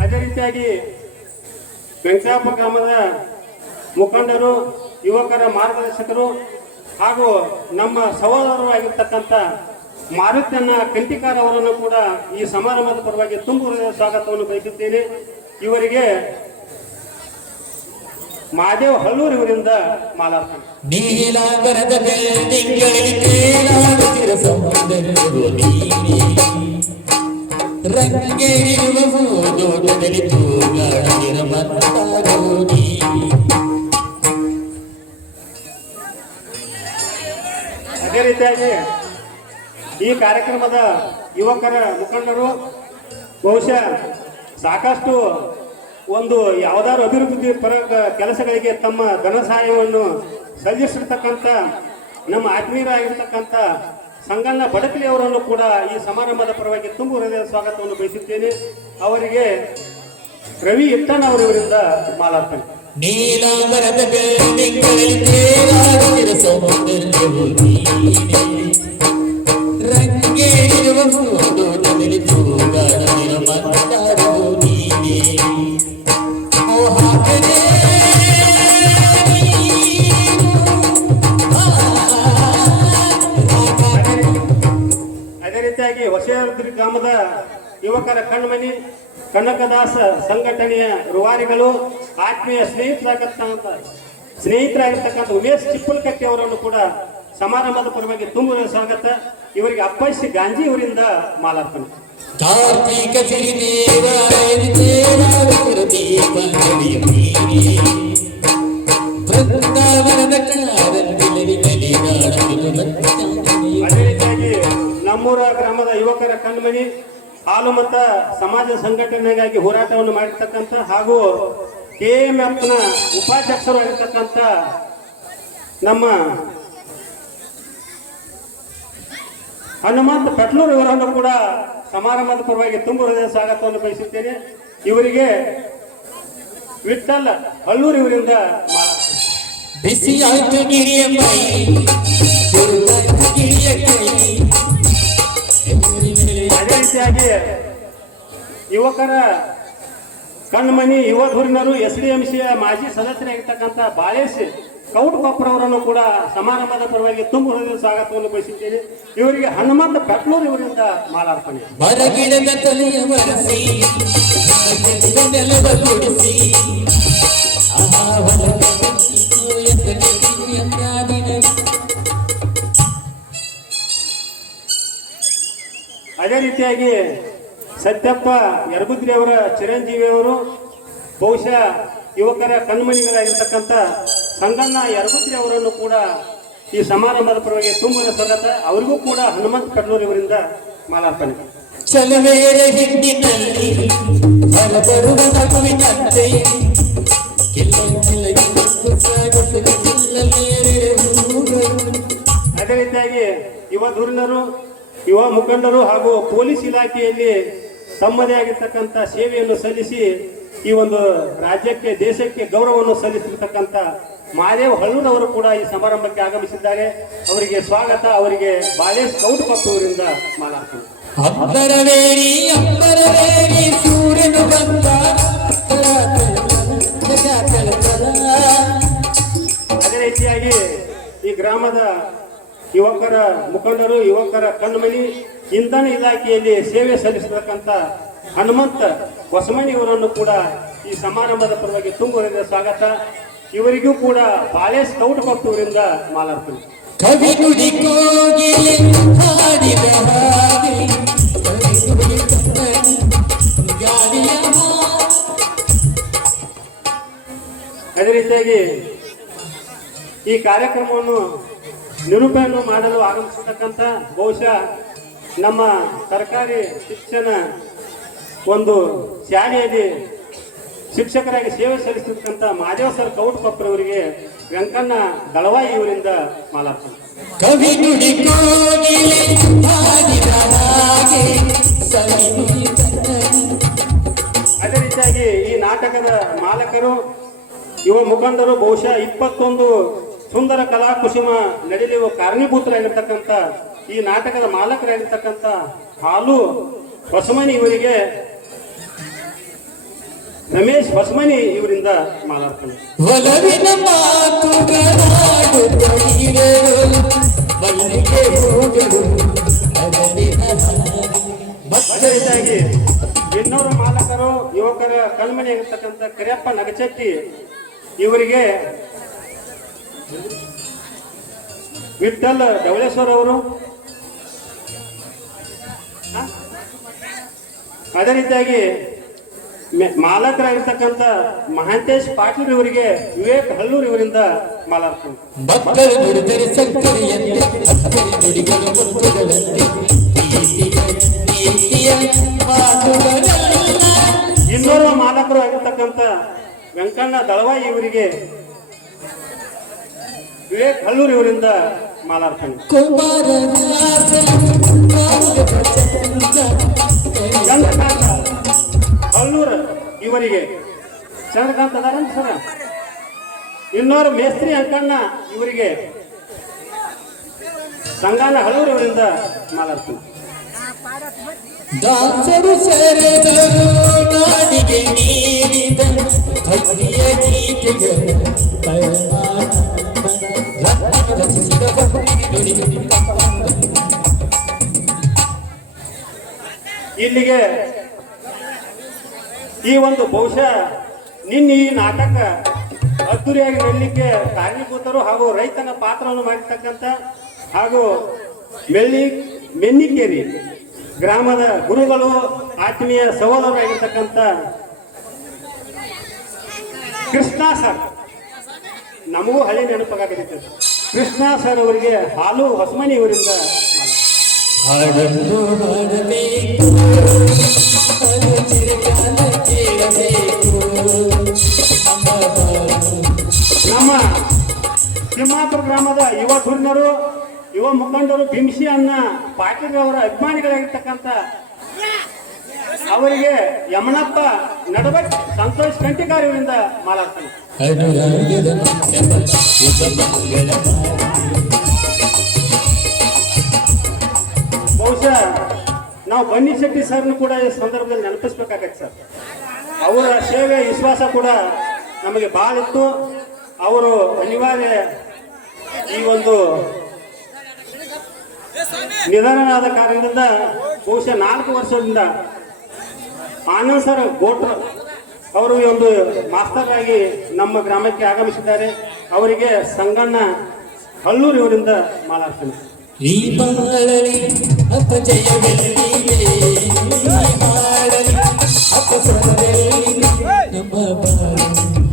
ಅದೇ ರೀತಿಯಾಗಿ ವೆಂಕಟಾಪ ಗ್ರಾಮದ ಮುಖಂಡರು, ಯುವಕರ ಮಾರ್ಗದರ್ಶಕರು ಹಾಗೂ ನಮ್ಮ ಸಹೋದರರು ಆಗಿರ್ತಕ್ಕಂಥ ಮಾರುತ್ಯನ ಕಂಟಿಕಾರ ಅವರನ್ನು ಕೂಡ ಈ ಸಮಾರಂಭದ ಪರವಾಗಿ ತುಂಬು ಸ್ವಾಗತವನ್ನು ಬಯಸುತ್ತೇನೆ. ಇವರಿಗೆ ಮಹಾದೇವ್ ಹಳ್ಳೂರು ಇವರಿಂದ ಮಾಲಾರ್ಪಣೆ. ನೀಲಾಂಬರದ ಬೆಳ್ಳಿಂಗಳಲ್ಲಿ ತೇಲಾಡುತ್ತಿರ ಸೌಂದರ್ಯವು ನೀನೇ ರಂಗೇರಿರುವ ದೋಟದಲ್ಲಿ ತೂಗಾಡುತ್ತಿರ ಮತ್ತಾರೋ ನೀ. ಅದೇ ರೀತಿಯಾಗಿ ಈ ಕಾರ್ಯಕ್ರಮದ ಯುವಕರ ಮುಖಂಡರು ಬಹುಶಃ ಸಾಕಷ್ಟು ಒಂದು ಯಾವುದಾದ್ರು ಅಭಿವೃದ್ಧಿ ಪರ ಕೆಲಸಗಳಿಗೆ ತಮ್ಮ ಧನ ಸಹಾಯವನ್ನು ಸಲ್ಲಿಸಿರ್ತಕ್ಕಂಥ ನಮ್ಮ ಆತ್ಮೀಯರಾಗಿರ್ತಕ್ಕಂಥ ಸಂಗಣ್ಣ ಬಡಕಲಿ ಅವರನ್ನು ಕೂಡ ಈ ಸಮಾರಂಭದ ಪರವಾಗಿ ತುಂಬು ಹೃದಯದ ಸ್ವಾಗತವನ್ನು ಬಯಸುತ್ತೇನೆ. ಅವರಿಗೆ ರವಿ ಇಟ್ಟಣ್ಣ ಅವರಿವರಿಂದ ಮಾಲಾರ್ಪಣೆ. ನೀಲಾಂಬರದ ಬೆಳ್ಳಿಂಗಳಲ್ಲಿ ತೇಲಾಡುತ್ತಿರ ಸೌಂದರ್ಯವು ನೀನೇ ರಂಗೇರಿರುವ ದೋಟದಲ್ಲಿ ತೂಗಾಡುತ್ತಿರ ಮತ್ತಾರೋ ನೀನೇ. ಅದೇ ರೀತಿಯಾಗಿ ಹೊಸದುರ್ಗ ಗ್ರಾಮದ ಯುವಕರ ಕಣ್ಮಣಿ ಕನಕದಾಸ ಸಂಘಟನೆಯ ರೂವಾರಿಗಳು, ಆತ್ಮೀಯ ಸ್ನೇಹಿತರಾಗಿರ್ತಕ್ಕಂಥ ಉಮೇಶ್ ಚಿಪ್ಪಲ್ಕಟ್ಟಿ ಅವರನ್ನು ಕೂಡ ಸಮಾರಂಭದ ಪರವಾಗಿ ತುಂಬು ಸ್ವಾಗತ. ಇವರಿಗೆ ಅಪ್ಪಯ್ಯ ಗಾಂಜಿ ಇವರಿಂದ ಮಾಲಾರ್ಪಣೆ. ಕಾರ್ತಿಕ ಸಿರಿದೇವ ಬೃಂದಾವನದ ಕಾರಂದಿಲರಿ ಅದೇ ರೀತಿಯಾಗಿ ನಮ್ಮೂರ ಗ್ರಾಮದ ಯುವಕರ ಕಣ್ಮಣಿ ಹಾಲುಮತ ಸಮಾಜ ಸಂಘಟನೆಗಾಗಿ ಹೋರಾಟವನ್ನು ಮಾಡಿರ್ತಕ್ಕಂಥ ಹಾಗೂ KMFನ ಉಪಾಧ್ಯಕ್ಷರು ಆಗಿರ್ತಕ್ಕಂಥ ನಮ್ಮ ಹನುಮಂತ ಪಟ್ಲೂರು ಇವರನ್ನು ಕೂಡ ಸಮಾರಂಭದ ಪರವಾಗಿ ತುಂಬು ಹೃದಯ ಸ್ವಾಗತವನ್ನು ಬಯಸುತ್ತೇನೆ. ಇವರಿಗೆ ವಿಠಲ್ ಹಳ್ಳೂರು ಇವರಿಂದ ಬಿಸಿ ಆಯ್ತು ಗಿರಿಯ ಮೈ ಗಿರಿಯ ಕೈ. ಅದೇ ರೀತಿಯಾಗಿ ಯುವಕರ ಕಣ್ಮಣಿ ಯುವ ಧುರೀಣರು SDMCಯ ಮಾಜಿ ಸದಸ್ಯರಾಗಿರ್ತಕ್ಕಂಥ ಬಾಳೇಶ್ ಕೌಟಕೊಪ್ಪರವರನ್ನು ಕೂಡ ಸಮಾರಂಭದ ಪರವಾಗಿ ತುಂಬು ಹೃದಯ ಸ್ವಾಗತವನ್ನು ಬಯಸುತ್ತೇನೆ. ಇವರಿಗೆ ಹನುಮಂತ ಪಟ್ಲೂರು ಇವರಿಂದ ಮಾಲಾರ್ಪಣೆ. ಮರಗಿಡದ ತಲೆಯ ಬರಸಿ ನೆಲವ ಕೊಡಿಸಿ ಅದೇ ರೀತಿಯಾಗಿ ಸತ್ಯಪ್ಪ ಯರಗುದ್ರಿ ಅವರ ಚಿರಂಜೀವಿ ಅವರು ಬಹುಶಃ ಯುವಕರ ಕಣ್ಮಣಿಗಳಾಗಿರ್ತಕ್ಕಂಥ ಸಂಗಣ್ಣ ಯರಗುದ್ರಿ ಅವರನ್ನು ಕೂಡ ಈ ಸಮಾರಂಭದ ಪರವಾಗಿ ತುಂಬುವ ಸ್ವಾಗತ. ಅವರಿಗೂ ಕೂಡ ಹನುಮಂತ ಕಡ್ಲೂರು ಇವರಿಂದ ಮಾಲಾರ್ಪಣೆ. ಚಲವೇರ ಹಿಂದಿನಲ್ಲಿ ಬರುವ ನಗುವಿನಂತೆ ಅದೇ ರೀತಿಯಾಗಿ ಯುವ ಧುರೀಣರು, ಯುವ ಮುಖಂಡರು ಹಾಗೂ ಪೊಲೀಸ್ ಇಲಾಖೆಯಲ್ಲಿ ತಮ್ಮದೇ ಆಗಿರ್ತಕ್ಕಂಥ ಸೇವೆಯನ್ನು ಸಲ್ಲಿಸಿ ಈ ಒಂದು ರಾಜ್ಯಕ್ಕೆ ದೇಶಕ್ಕೆ ಗೌರವವನ್ನು ಸಲ್ಲಿಸಿರ್ತಕ್ಕಂಥ ಮಹಾದೇವ್ ಹಳ್ಳೂರವರು ಕೂಡ ಈ ಸಮಾರಂಭಕ್ಕೆ ಆಗಮಿಸಿದ್ದಾರೆ. ಅವರಿಗೆ ಸ್ವಾಗತ. ಅವರಿಗೆ ಬಾಳೆ ಸ್ಕೌಟ್ ಪಕ್ಷದಿಂದ ಮಾಲಾರ್ಪಣೆ. ಅಂಬರವೇರಿ ಸೂರ್ಯನು ಬಂದ ಅದೇ ರೀತಿಯಾಗಿ ಈ ಗ್ರಾಮದ ಯುವಕರ ಮುಖಂಡರು, ಯುವಕರ ಕಣ್ಮಣಿ, ಇಂಧನ ಇಲಾಖೆಯಲ್ಲಿ ಸೇವೆ ಸಲ್ಲಿಸತಕ್ಕಂಥ ಹನುಮಂತ ಹೊಸಮನಿ ಅವರನ್ನು ಕೂಡ ಈ ಸಮಾರಂಭದ ಪರವಾಗಿ ತುಂಬುವುದರಿಂದ ಸ್ವಾಗತ. ಇವರಿಗೂ ಕೂಡ ಬಾಳೆ ಸ್ಕೌಟ್ ಪಕ್ಷದಿಂದ ಮಾಲಾರ್ಪಣೆ. ಕವಿ ನುಡಿ ಕೋಗಿಲೆ ಹಾಡಿದ ಹಾಗೆ ಗಾಳಿಯ ಅದೇ ರೀತಿಯಾಗಿ ಈ ಕಾರ್ಯಕ್ರಮವನ್ನು ನಿರೂಪಣೆ ಮಾಡಲು ಆಗಮಿಸತಕ್ಕಂಥ ಬಹುಶಃ ನಮ್ಮ ಸರ್ಕಾರಿ ಶಿಕ್ಷಣ ಒಂದು ಶಾಲೆಯಲ್ಲಿ ಶಿಕ್ಷಕರಾಗಿ ಸೇವೆ ಸಲ್ಲಿಸತಕ್ಕಂಥ ಮಹಾದೇವ ಸರ್ ಕೌಟುಕೊಪ್ಪರವರಿಗೆ ವೆಂಕಣ್ಣ ದಳವಾಯಿ ಇವರಿಂದ ಮಾಲಾರ್ಪಣೆ. ಕವಿ ನುಡಿ ಕೋಗಿಲೆ ಹಾಡಿದ ಹಾಗೆ ಅದೇ ರೀತಿಯಾಗಿ ಈ ನಾಟಕದ ಮಾಲಕರು, ಯುವ ಮುಖಂಡರು, ಬಹುಶಃ 21 ಸುಂದರ ಕಲಾ ಕುಸುಮ ನಡೆಯಲು ಕಾರಣೀಭೂತರಾಗಿರ್ತಕ್ಕಂಥ ಈ ನಾಟಕದ ಮಾಲಕರಾಗಿರ್ತಕ್ಕಂಥ ಹಾಲು ಹೊಸಮನಿ ಇವರಿಗೆ ರಮೇಶ್ ಹೊಸಮನಿ ಇವರಿಂದ ಮಾಲಾರ್ಪಣೆ. ಒಲವಿನ ಅದೇ ರೀತಿಯಾಗಿ ಇನ್ನೂರ ಮಾಲಕರು, ಯುವಕರ ಕಣ್ಮಣಿ ಆಗಿರ್ತಕ್ಕಂಥ ಕರಿಯಪ್ಪ ನಗಚಟ್ಟಿ ಇವರಿಗೆ ವಿಠಲ್ ಧವಳೇಶ್ವರ್ ಅವರು, ಅದೇ ರೀತಿಯಾಗಿ ಮಾಲಕರಾಗಿರ್ತಕ್ಕಂಥ ಮಹಾಂತೇಶ್ ಪಾಟೀಲ್ ಇವರಿಗೆ ವಿವೇಕ್ ಹಳ್ಳೂರ್ ಇವರಿಂದ ಮಾಲಾರ್ಪಣೆ. ಮಕ್ಕಳು ನುಡಿದರೆ ಸಕ್ಕರೆಯಂತೆ ಅಕ್ಕರೆ ನುಡಿಗಳು ಮುತ್ತುಗಳಂತೆ ಪ್ರೀತಿಯ ಮಾತುಗಳೆಲ್ಲ. ಇನ್ನೋರ್ವ ಮಾಲಕರು ಆಗಿರ್ತಕ್ಕಂಥ ವೆಂಕಣ್ಣ ದಳವಾಯಿ ಇವರಿಗೆ ವಿವೇಕ್ ಹಳ್ಳೂರ್ ಇವರಿಂದ ಮಾಲಾರ್ಪಣೆ. ಚಂದ್ರಕಾಂತ ಹಳ್ಳೂರ್ ಇವರಿಗೆ ಚಂದ್ರಕಾಂತ್ ಅದಾರಂತ ಸರ. ಇನ್ನೋರು ಮೇಸ್ತ್ರಿ ಅಂಕಣ್ಣ ಇವರಿಗೆ ಸಂಗಾನ ಹಳ್ಳೂರ್ ಇವರಿಂದ ಮಾಲಾರ್ಪಣೆ. ದಾಸರು ಸೆರೆದರು ನಾಡಿಗೆ ನೀಡಿದ ಭಕ್ತಿಯ ಗೀತೆಗಳು ಇಲ್ಲಿಗೆ ಈ ಒಂದು ಬಹುಶಃ ನಿನ್ನೆ ಈ ನಾಟಕ ಅದ್ದೂರಿಯಾಗಿ ನಡಲಿಕ್ಕೆ ಕಾರಣೀಭೂತರು ಹಾಗೂ ರೈತನ ಪಾತ್ರವನ್ನು ಮಾಡಿರ್ತಕ್ಕಂಥ ಹಾಗೂ ಮೆನ್ನಿಕೇರಿ ಗ್ರಾಮದ ಗುರುಗಳು, ಆತ್ಮೀಯ ಸಹೋದರರಾಗಿರ್ತಕ್ಕಂಥ ಕೃಷ್ಣ ಸರ್, ನಮಗೂ ಹಳೆ ನೆನಪಾಗತ್ತೆ. ಕೃಷ್ಣ ಸರ್ ಅವರಿಗೆ ಹಾಲು ಹೊಸಮನಿ ಇವರಿಂದ ಹಾಡನ್ನು ಹಾಡಬೇಕು, ಅದು ಚಿರಕಾಲ ಕೇಳಬೇಕು. ನಮ್ಮ ತಿಮ್ಮಾಪುರ ಗ್ರಾಮದ ಯುವ ಧುರೀಣರು, ಯುವ ಮುಖಂಡರು, ಬಿಂಸಿ ಅನ್ನ ಪಾಟೀಲ್ ಅವರ ಅಭಿಮಾನಿಗಳಾಗಿರ್ತಕ್ಕಂಥ ಅವರಿಗೆ ಯಮನಪ್ಪ ನಡಬಟ್, ಸಂತೋಷ್ ಕಂಟಿಕಾರ್ ಇವರಿಂದ ಮಾಲಾರ್ಪಣೆ. ಬಹುಶಃ ನಾವು ಬನ್ನಿ ಶೆಟ್ಟಿ ಸರ್ನು ಕೂಡ ಈ ಸಂದರ್ಭದಲ್ಲಿ ನೆನಪಿಸ್ಬೇಕಾಗತ್ತೆ ಸರ್. ಅವರ ಸೇವೆ ವಿಶ್ವಾಸ ಕೂಡ ನಮಗೆ ಭಾಳ ಇತ್ತು. ಅವರು ಅನಿವಾರ್ಯ ಈ ಒಂದು ನಿಧನವಾದ ಕಾರಣದಿಂದ ಬಹುಶಃ 4 ವರ್ಷದಿಂದ ಆನಂದ್ ಸರ್ ಗೋಟ್ರ ಅವರು ಈ ಒಂದು ಮಾಸ್ತರ್ ಆಗಿ ನಮ್ಮ ಗ್ರಾಮಕ್ಕೆ ಆಗಮಿಸಿದ್ದಾರೆ. ಅವರಿಗೆ ಸಂಗಣ್ಣ ಹಳ್ಳೂರು ಇವರಿಂದ ಮಾಲಾರ್ಪಣೆ. ಈ ಬಾಳಲಿ ಅಪಜಯವೆಲ್ಲಿದೆ, ಈ ಬಾಳಲಿ ಅಪಸರವೆಲ್ಲಿದೆ, ನಮ್ಮ ಬಾಳಲಿ